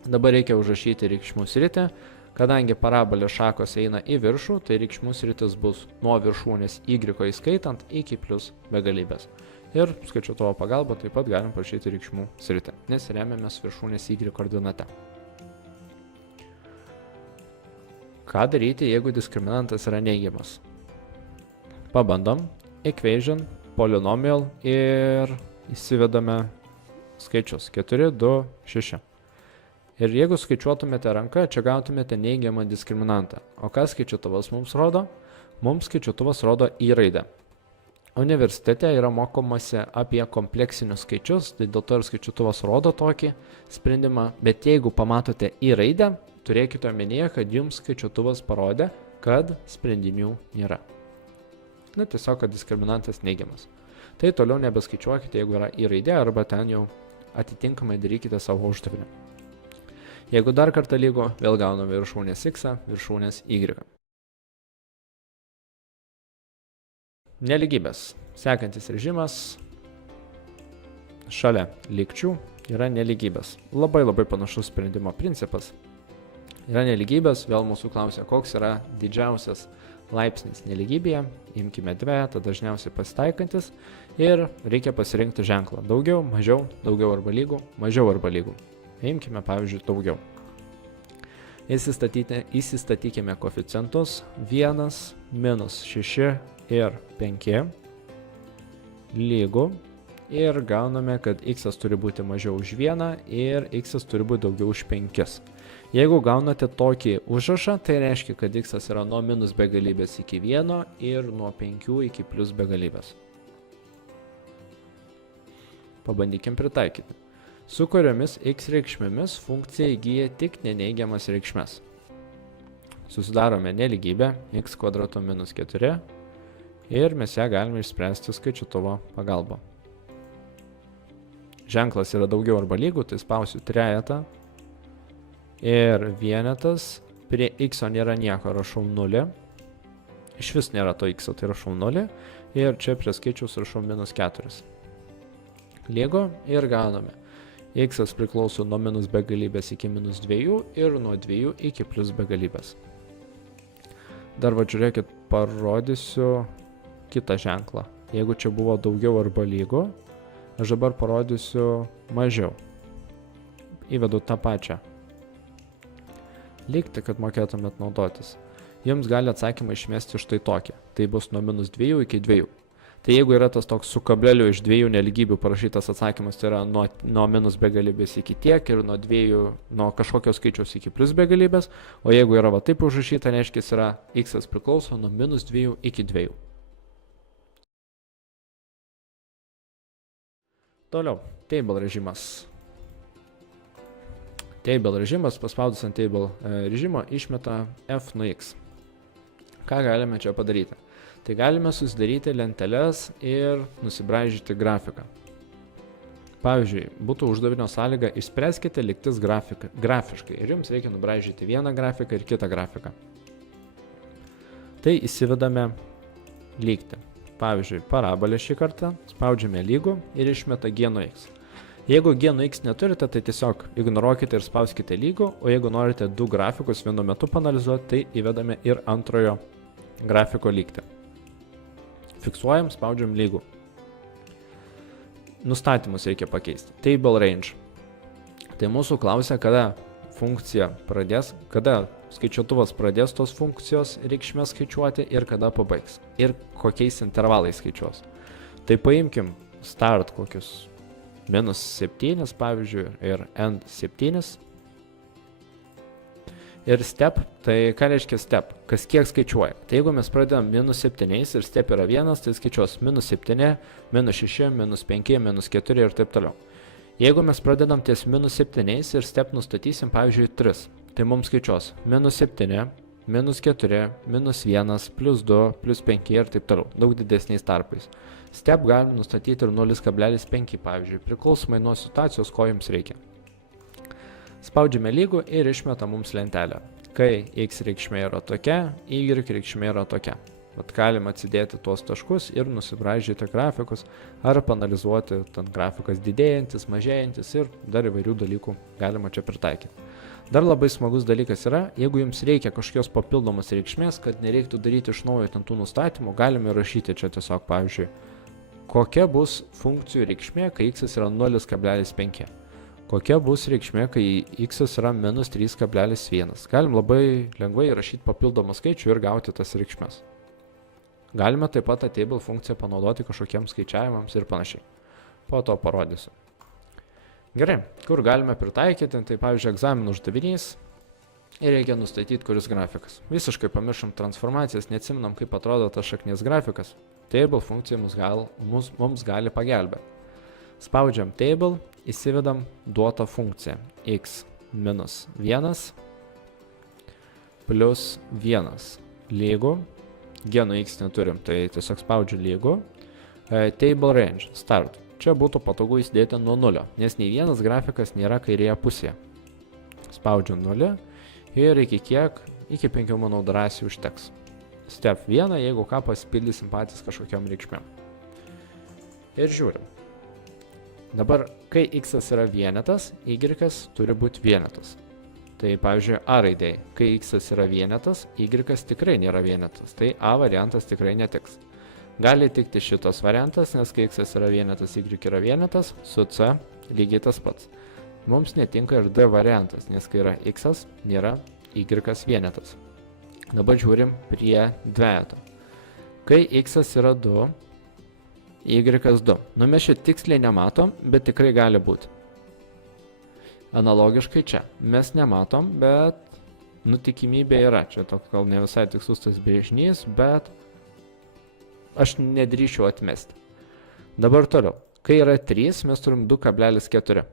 Dabar reikia užrašyti reikšmių sritį. Kadangi parabolės šakos eina į viršų, tai reikšmių sritis bus nuo viršūnės y įskaitant iki plus begalybės. Ir skaičiuotuvo pagalba taip pat galim parašyti reikšmių sritį, nes remiamės viršūnės y koordinate. Ką daryti, jeigu diskriminantas yra neigiamas? Pabandom, equation, polynomial ir įsivedame skaičius 4, 2, 6. Ir jeigu skaičiuotumėte ranką, čia gautumėte neigiamą diskriminantą. O ką skaičiuotuvas mums rodo? Mums skaičiuotuvas rodo y raidę. Universitete yra mokomasi apie kompleksinius skaičius, tai dėl to ir skaičiuotuvas rodo tokį sprendimą. Bet jeigu pamatote y raidę, turėkite omenyje, kad jums skaičiuotuvas parodė, kad sprendinių nėra. Na, tiesiog, kad diskriminantas neigiamas. Tai toliau nebeskaičiuokite, jeigu yra į raidė, arba ten jau atitinkamai darykite savo uždavinį. Jeigu dar kartą lygu, vėl gauname viršūnės x, viršūnės y. Nelygybės. Sekantis režimas šalia lygčių yra nelygybės. Labai panašus sprendimo principas. Yra nelygybės, vėl mūsų klausia, koks yra didžiausias laipsnis nelygybėje. Imkime dvejetą, dažniausiai pasitaikantis, ir reikia pasirinkti ženklą. Daugiau, mažiau, daugiau arba lygų, mažiau arba lygų. Imkime, pavyzdžiui, daugiau. Įsistatykime koeficientus 1, -6 ir 5 lygų. Ir gauname, kad x turi būti mažiau už 1 ir x turi būti daugiau už 5. Jeigu gaunate tokį užrašą, tai reiškia, kad x yra nuo minus begalybės iki 1 ir nuo 5 iki plus begalybės. Pabandykim pritaikyti. Su kuriomis x reikšmėmis funkcija įgyja tik neneigiamas reikšmes. Susidarome nelygybę x kvadrato minus 4 ir mes ją galime išspręsti skaičiutuvo pagalba. Ženklas yra daugiau arba lygų, tai spausiu trejetą ir vienetas, prie x nėra nieko, rašau 0, iš vis nėra to x, tai rašau 0 ir čia prie skaičiaus rašau minus 4. Lygo ir gauname. X priklauso nuo minus begalybės iki minus 2 ir nuo 2 iki plus begalybės. Dar žiūrėkit, parodysiu kitą ženklą. Jeigu čia buvo daugiau arba lygo, aš dabar parodysiu mažiau. Įvedu tą pačią. Lygti, kad mokėtumėt naudotis. Jums gali atsakymą išmesti štai tokį. Tai bus nuo minus 2 iki 2. Tai jeigu yra tas toks su kableliu iš 2 nelygybių parašytas atsakymas, tai yra nuo minus begalybės iki tiek ir nuo kažkokio skaičiaus iki plus begalybės, o jeigu yra va taip užrašyta, reiškia, yra x priklauso nuo minus 2 iki 2. Toliau, table režimas. Table režimas, paspaudus ant table režimo, išmeta f nuo x. Ką galime čia padaryti? Tai galime susidaryti lenteles ir nusibraižyti grafiką. Pavyzdžiui, būtų uždavinio sąlyga išspręskite lygtis grafiškai ir jums reikia nubraižyti vieną grafiką ir kitą grafiką. Tai įsivedame lygtį. Pavyzdžiui, parabolę šį kartą, spaudžiame lygų ir išmeta g nuo x. Jeigu g nuo x neturite, tai tiesiog ignoruokite ir spauskite lygų, o jeigu norite du grafikus vienu metu panalizuoti, tai įvedame ir antrojo grafiko lygtį. Fiksuojam, spaudžiam lygų. Nustatymus reikia pakeisti. Table range. Tai mūsų klausia, kada funkcija pradės, kada skaičiuotuvas pradės tos funkcijos reikšmės skaičiuoti ir kada pabaigs. Ir kokiais intervalais skaičiuos. Tai paimkim start kokius -7, pavyzdžiui, ir end 7. Ir step, tai ką reiškia step? Kas kiek skaičiuoja? Tai jeigu mes pradedam -7 ir step yra 1, tai skaičiuos -7, -6, -5, -4 ir taip toliau. Jeigu mes pradedam ties -7 ir step nustatysim, pavyzdžiui, 3, tai mums skaičiuos -7, -4, -1, +2, +5 ir taip toliau, daug didesniais tarpais. Step galim nustatyti ir 0,5, pavyzdžiui, priklausomai nuo situacijos, ko jums reikia. Spaudžiame lygų ir išmeta mums lentelę. Kai x reikšmė yra tokia, y reikšmė yra tokia. Bet galim atsidėti tuos taškus ir nusibraižyti grafikus, ar panalizuoti ten grafikas didėjantis, mažėjantis ir dar įvairių dalykų galima čia pritaikyti. Dar labai smagus dalykas yra, jeigu jums reikia kažkokios papildomos reikšmės, kad nereiktų daryti iš naujo ten tų nustatymų, galime rašyti čia tiesiog, pavyzdžiui, kokia bus funkcijų reikšmė, kai x yra 0,5. Kokia bus reikšmė, kai x yra -3,1. Galim labai lengvai rašyti papildomą skaičių ir gauti tas reikšmes. Galime taip pat table funkciją panaudoti kažkokiems skaičiavimams ir panašiai. Po to parodysiu. Gerai, kur galime pritaikyti, tai pavyzdžiui egzaminų uždavinys ir reikia nustatyti, kuris grafikas. Visiškai pamiršom transformacijas, neatsiminam, kaip atrodo tas šaknies grafikas. Table funkcija mums gali pagelbėti. Spaudžiam table, įsivedam duotą funkciją x -1 +1 lygų, g nuo x neturim, tai tiesiog spaudžiu lygų, Table range, start. Čia būtų patogu įsidėti nuo 0, nes nei vienas grafikas nėra kairėje pusėje. Spaudžiu 0 ir iki kiek? Iki 5, manau, drąsiai užteks. Step 1, jeigu ką, pasipildysim patys kažkokiam reikšmėm. Ir žiūrim. Dabar, kai x yra vienetas, y turi būti vienetas. Tai pavyzdžiui, A raidėjai, kai x yra vienetas, y tikrai nėra vienetas, tai A variantas tikrai netiks. Gali tikti šitas variantas, nes kai x yra vienetas, y yra vienetas, su c lygiai tas pats. Mums netinka ir D variantas, nes kai yra x, nėra y vienetas. Dabar žiūrim prie dvejeto. Kai x yra 2, y 2. Nu, mes šitą tiksliai nematom, bet tikrai gali būti. Analogiškai čia. Mes nematom, bet tikimybė yra. Čia toks gal ne visai tikslus tas brėžinys, bet aš nedrįšiu atmesti. Dabar toliau. Kai yra 3, mes turim 2,4.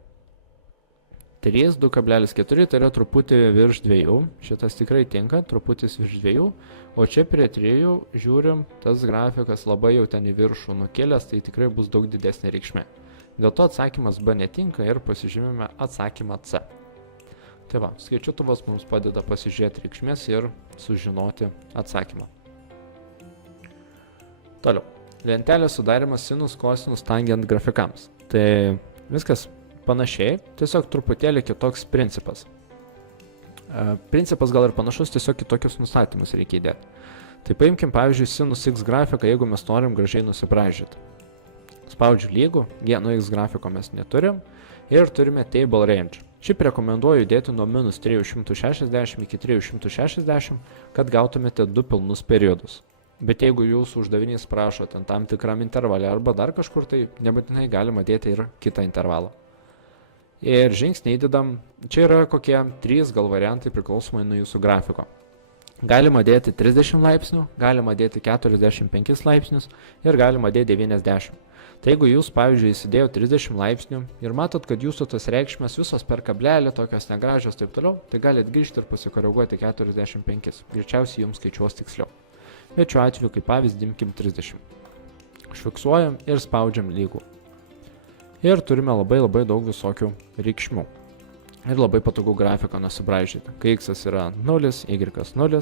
3, 2,4 tai yra truputį virš 2. Šitas tikrai tinka, truputis virš 2. O čia prie 3 žiūrim, tas grafikas labai jau ten į viršų nukėlęs, tai tikrai bus daug didesnė reikšmė. Dėl to atsakymas B netinka ir pasižymime atsakymą C. Tai va, skaičiuotuvas mums padeda pasižiūrėti reikšmės ir sužinoti atsakymą. Toliau. Lentelės sudarimas sinus, kosinus, tangiant grafikams. Tai viskas panašiai, tiesiog truputėlį kitoks principas. Principas gal ir panašus, tiesiog kitokius nustatymus reikia įdėti. Tai paimkim, pavyzdžiui, sinus x grafiką, jeigu mes norim gražiai nusibraižyti. Spaudžiu lygų, g nuo x grafiko mes neturim ir turime table range. Šiaip rekomenduoju dėti nuo minus 360 iki 360, kad gautumėte 2 pilnus periodus. Bet jeigu jūsų uždavinys prašo tam tikram intervalė arba dar kažkur, tai nebūtinai galima dėti ir kitą intervalą. Ir žingsnį įdedam, čia yra kokie 3 gal variantai priklausomai nuo jūsų grafiko. Galima dėti 30 laipsnių, galima dėti 45 laipsnius ir galima dėti 90. Tai jeigu jūs, pavyzdžiui, įsidėjo 30 laipsnių ir matot, kad jūsų tos reikšmės visos per kablelį, tokios negražios taip toliau, tai galit grįžti ir pasikoreguoti 45. Greičiausiai jums skaičiuos tiksliau. Bet šiuo atveju, kaip pavyzdį, imkim 30. Užfiksuojam ir spaudžiam lygų. Ir turime labai daug visokių reikšmių. Ir labai patogu grafiką nusibraižyti. Kai x yra 0, y 0,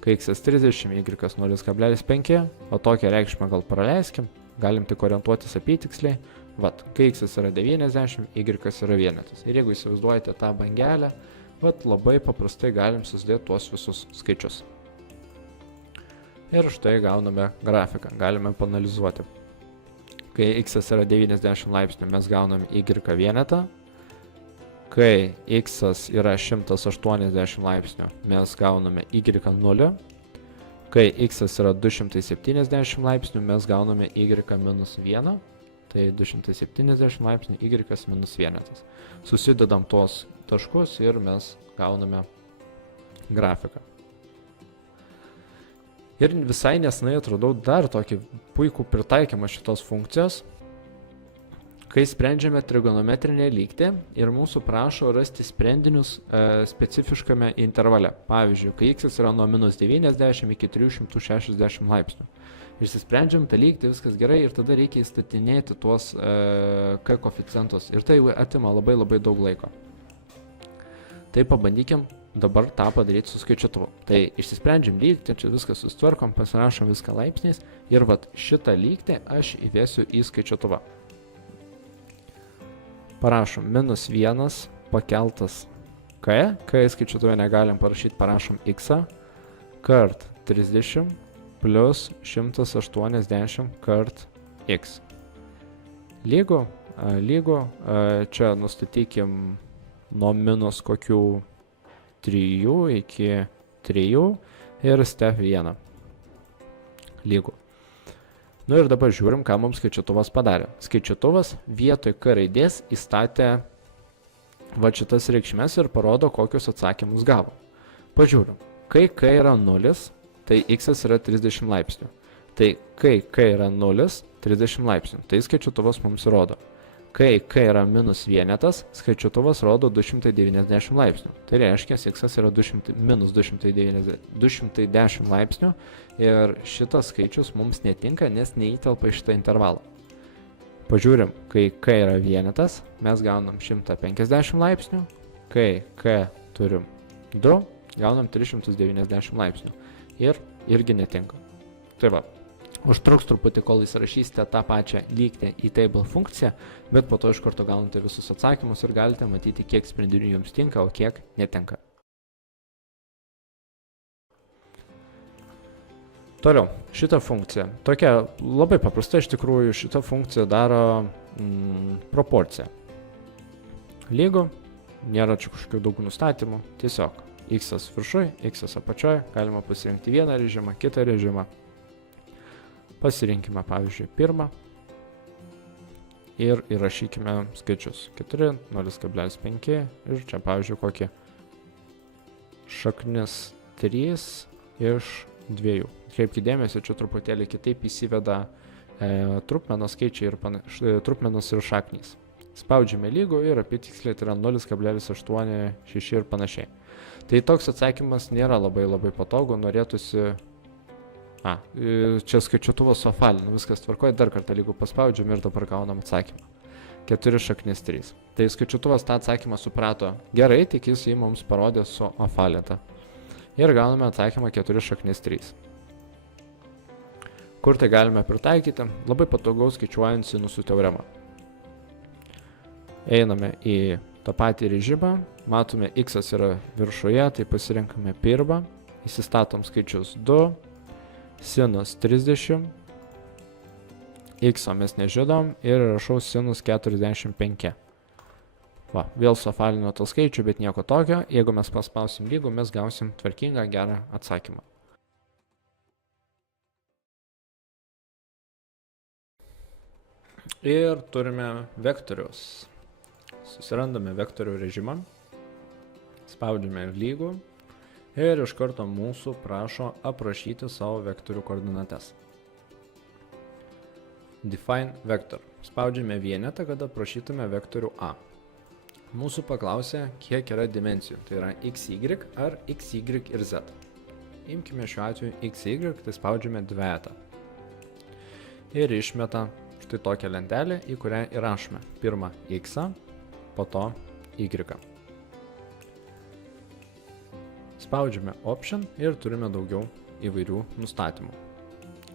kai x 30, y 0,5, o tokią reikšmę gal praleiskim, galim tik orientuotis apytiksliai. Vat, kai x yra 90, y yra vienetas. Ir jeigu įsivaizduojate tą bangelę, vat labai paprastai galim susidėti tuos visus skaičius. Ir štai gauname grafiką, galime panalizuoti. Kai x yra 90 laipsnių, mes gauname y vienetą. Kai x yra 180 laipsnių, mes gauname y 0. Kai x yra 270 laipsnių, mes gauname y minus 1. Tai 270 laipsnių y minus 1. Susidedam tuos taškus ir mes gauname grafiką. Ir visai nesenai atradau dar tokį puikų pritaikymą šitos funkcijos. Kai sprendžiame trigonometrinę lygtį ir mūsų prašo rasti sprendinius specifiškame intervale. Pavyzdžiui, kai x yra nuo minus 90 iki 360 laipsnių. Išsisprendžiam tą lygtį, viskas gerai ir tada reikia įstatinėti tuos k koeficientus. Ir tai atima labai daug laiko. Tai pabandykim dabar tą padaryti su skaičiuotuvu. Tai išsisprendžiam lygtį, čia viską susitvarkom, pasirašom viską laipsniais ir vat šitą lygtį aš įvesiu į skaičiuotuvą. Parašom minus 1 pakeltas k, kai skaičiuotuvę negalim parašyti, parašom x, kart 30 plus 180 kart x. Lygu, čia nustatykim nuo minus kokių 3 iki 3 ir step 1. Lygu. Nu ir dabar žiūrim, ką mums skaičiuotuvas padarė. Skaičiuotuvas vietoj k raidės įstatė va šitas reikšmes ir parodo, kokius atsakymus gavo. Pažiūrim, kai k yra 0, tai x yra 30 laipsnių. Tai kai k yra 0, 30 laipsnių, tai skaičiuotuvas mums rodo. Kai k yra minus vienetas, skaičiuotuvas rodo 290 laipsnių. Tai reiškia, x yra minus 210 laipsnių ir šitas skaičius mums netinka, nes neįtelpa į šitą intervalą. Pažiūrim, kai k yra vienetas, mes gaunam 150 laipsnių, kai k turim 2, gaunam 390 laipsnių ir irgi netinka. Tai va. Užtruks truputį, kol įsirašysite tą pačią lygtę į table funkciją, bet po to iš karto gaunate visus atsakymus ir galite matyti, kiek sprendinių jums tinka, o kiek netinka. Toliau, šita funkcija. Tokia labai paprasta, iš tikrųjų, šita funkcija daro proporciją. Lygu, nėra čia kažkokių daug nustatymų, tiesiog x viršui, x apačioje, galima pasirinkti vieną režimą, kitą režimą. Pasirinkime, pavyzdžiui, pirmą ir įrašykime skaičius 4, 0,5 ir čia, pavyzdžiui, kokį šaknis 3 iš 2. Kreipkite dėmesį, čia truputėlį kitaip įsiveda trupmenos skaičiai ir trupmenos ir šaknys. Spaudžiame lygų ir apytiksliai tai yra 0,86 ir panašiai. Tai toks atsakymas nėra labai patogu, norėtųsi čia skaičiuotuvas suapvalino, viskas tvarkoja, dar kartą lygų paspaudžiam ir dabar gaunam atsakymą. 4 šaknis 3. Tai skaičiuotuvas tą atsakymą suprato gerai, tik jis jį mums parodė su apvalinta. Ir gauname atsakymą 4 šaknis 3. Kur tai galime pritaikyti? Labai patogaus skaičiuojant sinusų teoremą. Einame į tą patį režimą, matome x yra viršuje, tai pasirinkame pirmą, įsistatom skaičius 2, sinus 30, x mes nežinom ir rašau sinus 45. Va, vėl suapvalino tą skaičių, bet nieko tokio. Jeigu mes paspausim lygų, mes gausim tvarkingą, gerą atsakymą. Ir turime vektorius. Susirandame vektorių režimą, spaudžiame lygų. Ir iš karto mūsų prašo aprašyti savo vektorių koordinates. Define vector. Spaudžiame vienetą, kad aprašytume vektorių A. Mūsų paklausė, kiek yra dimensijų. Tai yra xy ar xy ir z. Imkime šiuo atveju xy, tai spaudžiame dvejetą. Ir išmeta štai tokią lentelę, į kurią įrašome pirmą x, po to y. Spaudžiame Option ir turime daugiau įvairių nustatymų.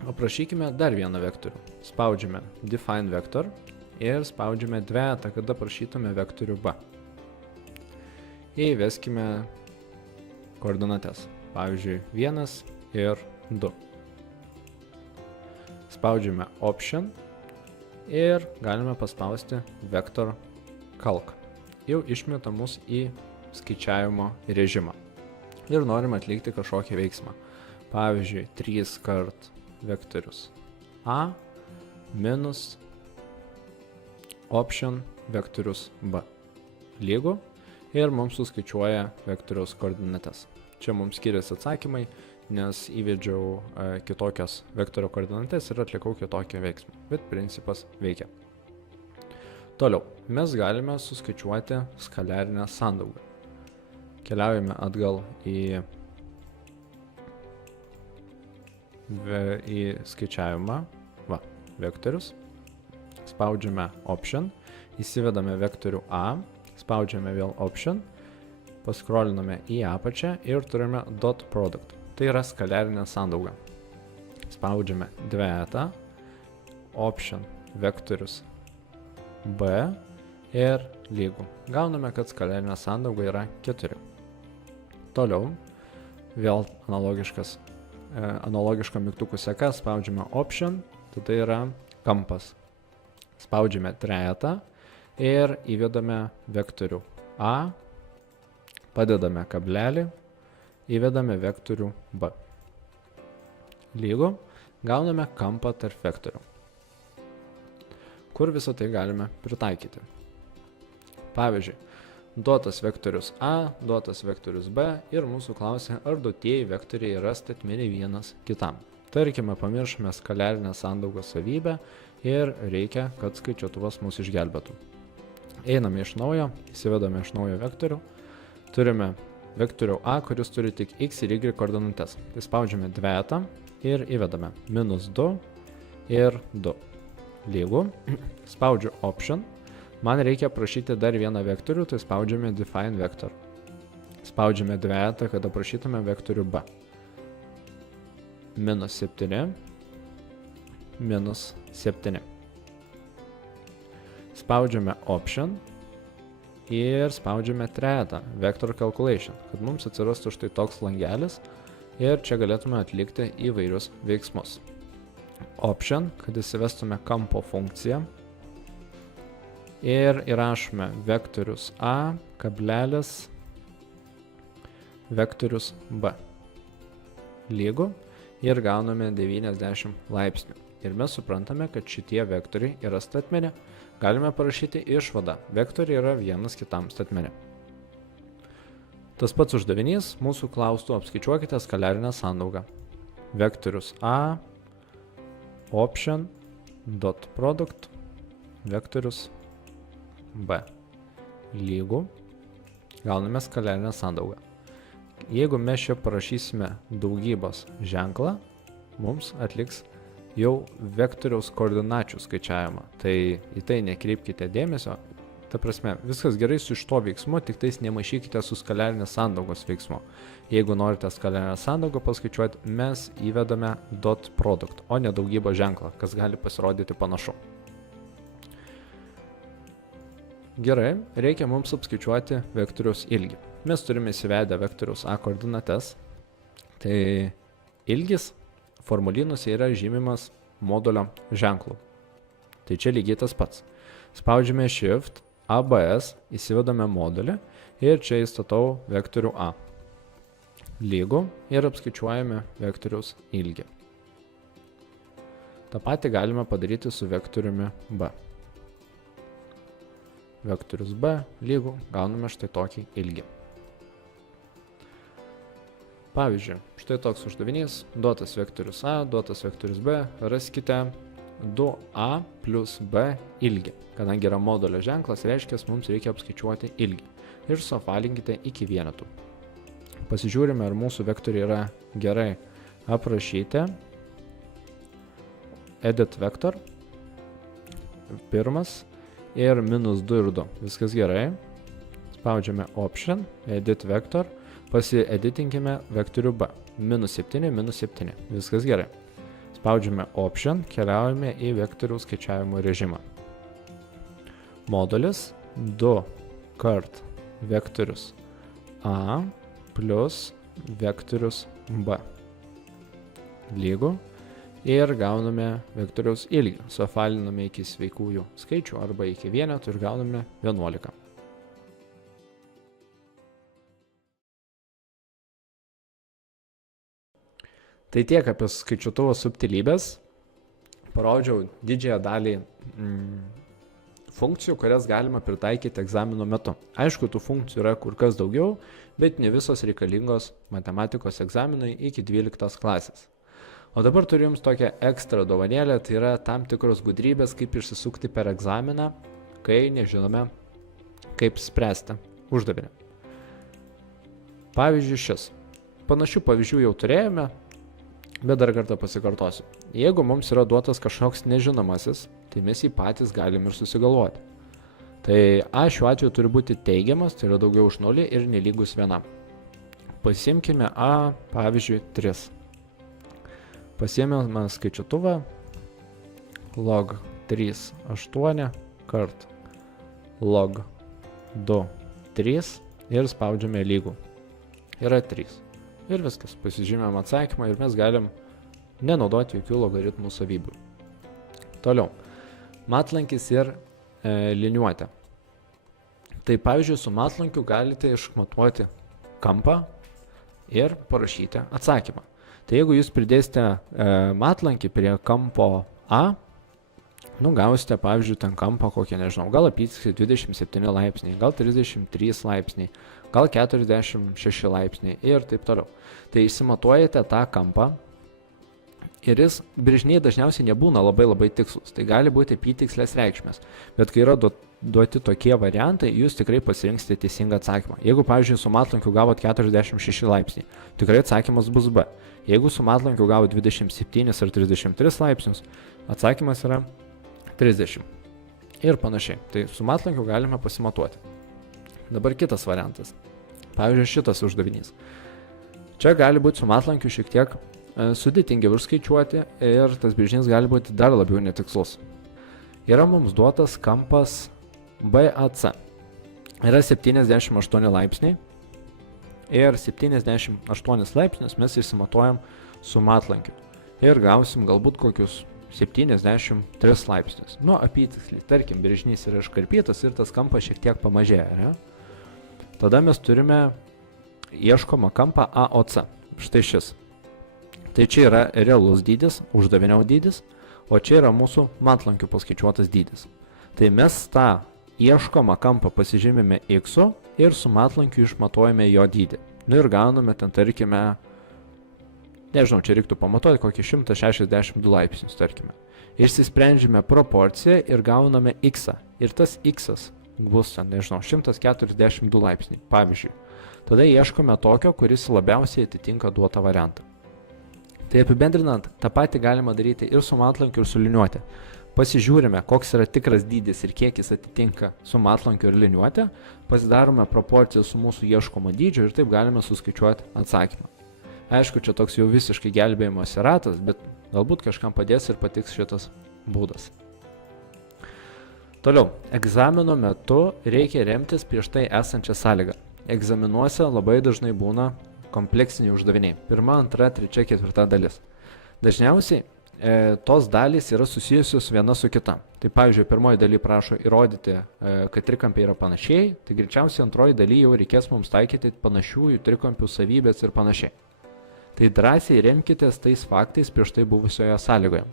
Aprašykime dar vieną vektorių. Spaudžiame Define Vector ir spaudžiame dvejetą, kad aprašytume vektorių B. Įveskime koordinates. Pavyzdžiui, 1 ir 2. Spaudžiame Option ir galime paspausti Vector Calc. Jau išmeta mus į skaičiavimo režimą. Ir norime atlikti kažkokį veiksmą. Pavyzdžiui, 3 kart vektorius A minus option vektorius B lygu ir mums suskaičiuoja vektoriaus koordinates. Čia mums skiriasi atsakymai, nes įvedžiau kitokias vektorio koordinates ir atlikau kitokį veiksmą, bet principas veikia. Toliau, mes galime suskaičiuoti skaliarinę sandaugą. Keliaujame atgal į skaičiavimą, vektorius, spaudžiame Option, įsivedame vektorių A, spaudžiame vėl Option, paskroliname į apačią ir turime dot product. Tai yra skaliarinė sandauga. Spaudžiame dvejetą, Option, vektorius B ir lygu. Gauname, kad skaliarinė sandauga yra 4. Toliau, vėl analogiška mygtukų seka, spaudžiame Option, tada yra kampas. Spaudžiame trejetą ir įvedame vektorių A, padedame kablelį, įvedame vektorių B. Lygu, gauname kampą tarp vektorių. Kur visą tai galime pritaikyti? Pavyzdžiui, duotas vektorius A, duotas vektorius B ir mūsų klausia, ar duotieji vektoriai yra statmeniai vienas kitam. Tarkime, pamiršome skaliarinę sandaugos savybę ir reikia, kad skaičiuotuvas mus išgelbėtų. Einame iš naujo, įsivedame iš naujo vektorių. Turime vektorių A, kuris turi tik x ir y koordinates. Tai spaudžiame dvejetą ir įvedame -2 ir 2. Lygų. Spaudžiu option. Man reikia prašyti dar vieną vektorių, tai spaudžiame define vector. Spaudžiame dvejetą, kad aprašytume vektorių B. -7, -7. Spaudžiame option ir spaudžiame trejetą vector calculation, kad mums atsirastų štai toks langelis ir čia galėtume atlikti įvairius veiksmus. Option, kad įsivestume kampo funkciją ir įrašome vektorius A, kablelis, vektorius B. Lygų ir gauname 90 laipsnių. Ir mes suprantame, kad šitie vektoriai yra statmenė. Galime parašyti išvadą. Vektoriai yra vienas kitam statmenė. Tas pats uždavinys mūsų klaustų apskaičiuokite skaliarinę sandaugą. Vektorius A, option, dot product, vektorius B. Lygų. Gauname skaliarinę sandaugą. Jeigu mes čia parašysime daugybos ženklą, mums atliks jau vektoriaus koordinačių skaičiavimą. Tai į tai nekreipkite dėmesio. Ta prasme, viskas gerai su šito veiksmu, tik tais nemaišykite su skaliarinės sandaugos veiksmu. Jeigu norite skaliarinę sandaugą paskaičiuoti, mes įvedame dot product, o ne daugybos ženklą, kas gali pasirodyti panašu. Gerai, reikia mums apskaičiuoti vektoriaus ilgį. Mes turime įsivedę vektoriaus A koordinates. Tai ilgis formulynuose yra žymimas modulio ženklu. Tai čia lygiai tas pats. Spaudžiame Shift, ABS, įsivedame modulį ir čia įstatau vektorių A. Lygų ir apskaičiuojame vektoriaus ilgį. Ta patį galime padaryti su vektoriumi B. Vektorius B lygų, gauname štai tokį ilgį. Pavyzdžiui, štai toks uždavinys, duotas vektorius A, duotas vektorius B, raskite 2A plus B ilgį. Kadangi yra modulio ženklas, reiškia, mums reikia apskaičiuoti ilgį. Ir suapvalinkite iki vienetų. Pasižiūrime, ar mūsų vektoriai yra gerai aprašyti. Edit vektor. Pirmas. Ir -2 ir 2. Viskas gerai. Spaudžiame option, edit vektor. Pasieditinkime vektorių B. -7, -7. Viskas gerai. Spaudžiame option, keliaujame į vektorių skaičiavimo režimą. Modulis 2 kart vektorius A plus vektorius B. Lygų. Ir gauname vektoriaus ilgį. Suapvaliname iki sveikųjų skaičių arba iki vienetų ir gauname 11. Tai tiek apie skaičiuotuvo subtilybės. Parodžiau didžiąją dalį funkcijų, kurias galima pritaikyti egzamino metu. Aišku, tų funkcijų yra kur kas daugiau, bet ne visos reikalingos matematikos egzaminai iki 12 klasės. O dabar turiu jums tokią ekstra dovanėlę, tai yra tam tikros gudrybės, kaip išsisukti per egzaminą, kai nežinome, kaip spręsti uždavinį. Pavyzdžiui, šis. Panašių pavyzdžių jau turėjome, bet dar kartą pasikartosiu. Jeigu mums yra duotas kažkoks nežinomasis, tai mes jį patys galim ir susigalvoti. Tai A šiuo atveju turi būti teigiamas, tai yra daugiau už 0 ir nelygus 1. Pasiimkime A, pavyzdžiui, 3. Pasiėmėme skaičiuotuvą log 3, 8 kart log 2, 3 ir spaudžiame lygų. Yra 3. Ir viskas. Pasižymėm atsakymą ir mes galim nenaudoti jokių logaritmų savybių. Toliau. Matlankis ir liniuotė. Tai pavyzdžiui, su matlankiu galite išmatuoti kampą ir parašyti atsakymą. Tai jeigu jūs pridėsite matlankį prie kampo A, gausite, pavyzdžiui, ten kampą kokią, nežinau, gal apytiksliai 27 laipsniai, gal 33 laipsniai, gal 46 laipsniai ir taip toliau. Tai įsimatuojate tą kampą Ir brėžiniai dažniausiai nebūna labai tikslus, tai gali būti apytikslės reikšmės, bet kai yra duoti tokie variantai, jūs tikrai pasirinksite teisingą atsakymą. Jeigu, pavyzdžiui, su matlankiu gavot 46 laipsniai, tikrai atsakymas bus B. Jeigu su matlankiu gavot 27 ar 33 laipsnius, atsakymas yra 30. Ir panašiai. Tai su matlankiu galime pasimatuoti. Dabar kitas variantas. Pavyzdžiui, šitas uždavinys. Čia gali būti su matlankiu šiek tiek sudėtingiau išskaičiuoti ir tas brėžinys gali būti dar labiau netikslus. Yra mums duotas kampas BAC. Yra 78 laipsniai ir 78 laipsnius mes išsimatuojam su matlankiu. Ir gausim galbūt kokius 73 laipsnius. Nu, apytiksliai. Tarkim, brėžinys yra iškarpytas ir tas kampas šiek tiek pamažėja. Ne? Tada mes turime ieškomą kampą AOC. Štai šis. Tai čia yra realus dydis, uždavinio dydis, o čia yra mūsų matlankių paskaičiuotas dydis. Tai mes tą ieškomą kampą pasižymime X ir su matlankiu išmatuojame jo dydį. Nu ir gauname ten, tarkime, nežinau, čia reiktų pamatuoti kokį 162 laipsnius, tarkime. Išsisprendžiame proporciją ir gauname X. Ir tas X bus, nežinau, 142 laipsniai, pavyzdžiui. Tada ieškome tokio, kuris labiausiai atitinka duotą variantą. Tai apibendrinant, tą patį galima daryti ir su matlankiu, ir su liniuote. Pasižiūrime, koks yra tikras dydis ir kiek jis atitinka su matlankiu ir liniuote, pasidarome proporciją su mūsų ieškomo dydžio ir taip galime suskaičiuoti atsakymą. Aišku, čia toks jau visiškai gelbėjimosi ratas, bet galbūt kažkam padės ir patiks šitas būdas. Toliau, egzamino metu reikia remtis prieš tai esančią sąlygą. Egzaminuose labai dažnai būna kompleksiniai uždaviniai. 1, 2, 3, 4 dalis. Dažniausiai tos dalys yra susijusios viena su kita. Tai pavyzdžiui, pirmoji daly prašo įrodyti, kad trikampiai yra panašiai, tai greičiausiai antroji daly jau reikės mums taikyti panašiųjų trikampių savybės ir panašiai. Tai drąsiai remkitės tais faktais prieš tai buvusioje sąlygoje.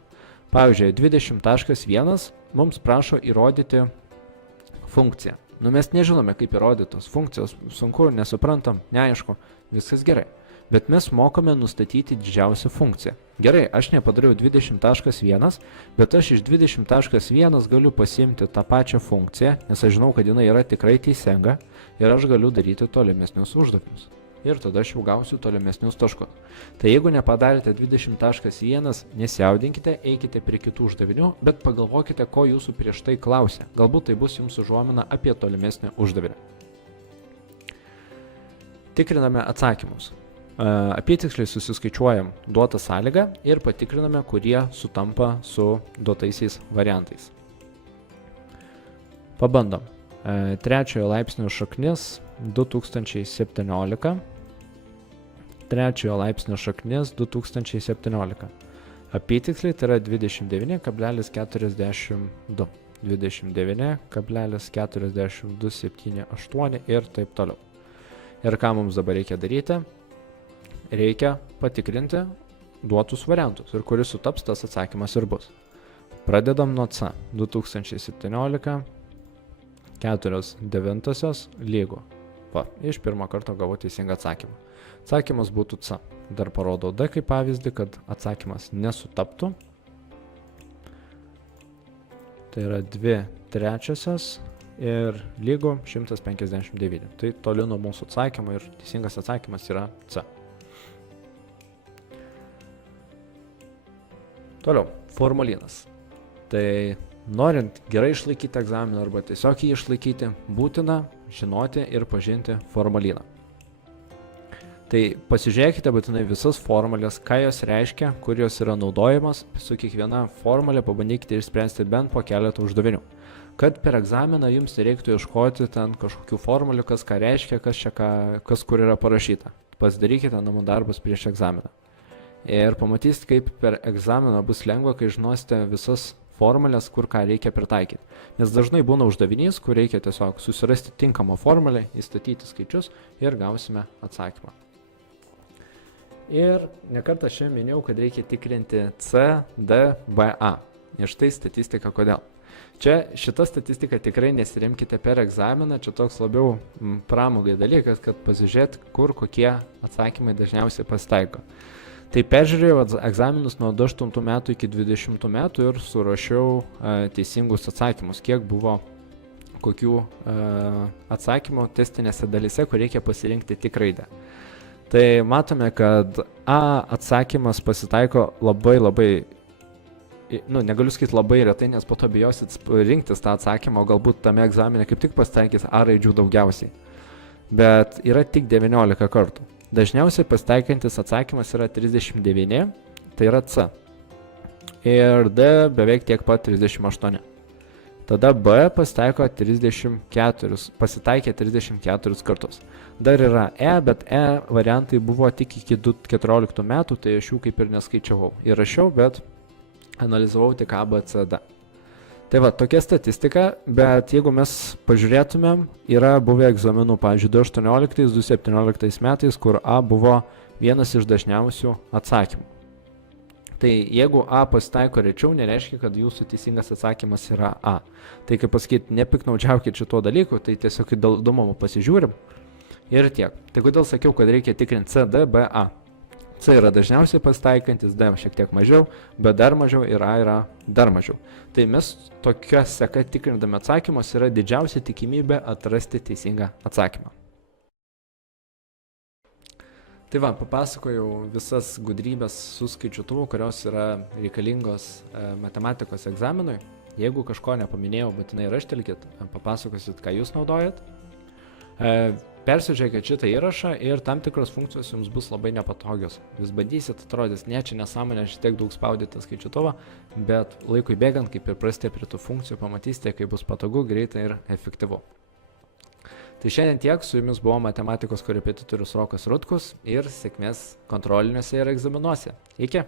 Pavyzdžiui, 20.1 mums prašo įrodyti funkciją. Nu, mes nežinome, kaip įrodytos funkcijos, sunku, nesuprantam, neaišku, viskas gerai. Bet mes mokame nustatyti didžiausią funkciją. Gerai, aš nepadariau 20.1, bet aš iš 20.1 galiu pasiimti tą pačią funkciją, nes aš žinau, kad jinai yra tikrai teisinga ir aš galiu daryti tolimesnius uždavinius. Ir tada aš jau gausiu tolimesnius taškus. Tai jeigu nepadarėte 20.1, nesijaudinkite, eikite prie kitų uždavinių, bet pagalvokite, ko jūsų prieš tai klausė. Galbūt tai bus jums užuomina apie tolimesnį uždavinį. Tikriname atsakymus. Apytiksliai susiskaičiuojam duotą sąlygą ir patikriname, kurie sutampa su duotaisiais variantais. Pabandom. Trečiojo laipsnio šaknis 2017. Trečiojo laipsnio šaknis 2017. Apytiksliai tai yra 29,42. 29,4278 ir taip toliau. Ir ką mums dabar reikia daryti? Reikia patikrinti duotus variantus ir kuris sutaps, tas atsakymas ir bus. Pradedam nuo C. 2017, 4/9 lygu. Va, iš pirmo karto gavau teisingą atsakymą. Atsakymas būtų C. Dar parodau D kaip pavyzdį, kad atsakymas nesutaptų. Tai yra 2/3 ir lygu 159. Tai toli nuo mūsų atsakymo ir teisingas atsakymas yra C. Toliau, formulynas. Tai norint gerai išlaikyti egzaminą arba tiesiog jį išlaikyti, būtina žinoti ir pažinti formulyną. Tai pasižiūrėkite būtinai visas formulės, ką jos reiškia, kur jos yra naudojamas, su kiekviena formulė pabandykite išspręsti bent po keletą uždavinių. Kad per egzaminą jums nereiktų ieškoti ten kažkokių formulių, kas ką reiškia, kas kur yra parašyta. Pasidarykite namų darbus prieš egzaminą. Ir pamatysite, kaip per egzaminą bus lengva, kai žinosite visas formulės, kur ką reikia pritaikyti. Nes dažnai būna uždavinys, kur reikia tiesiog susirasti tinkamą formulę, įstatyti skaičius ir gausime atsakymą. Ir nekartą šiandien minėjau, kad reikia tikrinti C, D, B, A. Ir štai statistika kodėl. Čia šita statistika tikrai nesiremkite per egzaminą, čia toks labiau pramogai dalykas, kad pasižiūrėt, kur kokie atsakymai dažniausiai pasitaiko. Tai peržiūrėjau egzaminus nuo 28 metų iki 20 metų ir surašiau teisingus atsakymus, kiek buvo kokių atsakymų testinėse dalyse, kur reikia pasirinkti tik raidę. Tai matome, kad A atsakymas pasitaiko labai, negaliu sakyti labai retai, nes po to bijosit rinktis tą atsakymą, o galbūt tame egzamine kaip tik pasitaikys A raidžių daugiausiai. Bet yra tik 19 kartų. Dažniausiai pasitaikantis atsakymas yra 39, tai yra C. Ir D beveik tiek pat 38. Tada B pasitaikė 34 kartus. Dar yra E, bet E variantai buvo tik iki 2014 metų, tai aš jų kaip ir neskaičiavau. Įrašiau, bet analizavau tik A, B, C, D. Tai va, tokia statistika, bet jeigu mes pažiūrėtumėm, yra buvę egzaminų, pavyzdžiui, 2018-2017 metais, kur A buvo vienas iš dažniausių atsakymų. Tai jeigu A pasitaiko rečiau, nereiškia, kad jūsų teisingas atsakymas yra A. Tai kaip pasakyti, nepiknaudžiaukit šituo dalyku, tai tiesiog įdomumo pasižiūrim ir tiek. Tai kodėl sakiau, kad reikia tikrinti C, D, B, A. C yra dažniausiai pasitaikantis, D šiek tiek mažiau, B dar mažiau ir A yra dar mažiau. Tai mes tokia seka tikrindami atsakymus yra didžiausia tikimybė atrasti teisingą atsakymą. Tai va, papasakojau visas gudrybės su skaičiutuvu, kurios yra reikalingos matematikos egzaminui. Jeigu kažko nepaminėjau, būtinai raštelkit, papasakosit, ką jūs naudojat. Persižiūrėkit šitą įrašą ir tam tikros funkcijos jums bus labai nepatogios. Jūs bandysit, atrodys, ne, čia nesąmonė, aš tiek daug spaudėte skaičiutuvą, bet laikui bėgant, kaip ir prastė prie tų funkcijų, pamatysite, kaip bus patogu, greitai ir efektyvu. Tai šiandien tiek, su jumis buvo matematikos korepetitorius Rokas Rutkus ir sėkmės kontroliniuose ir egzaminuose. Iki!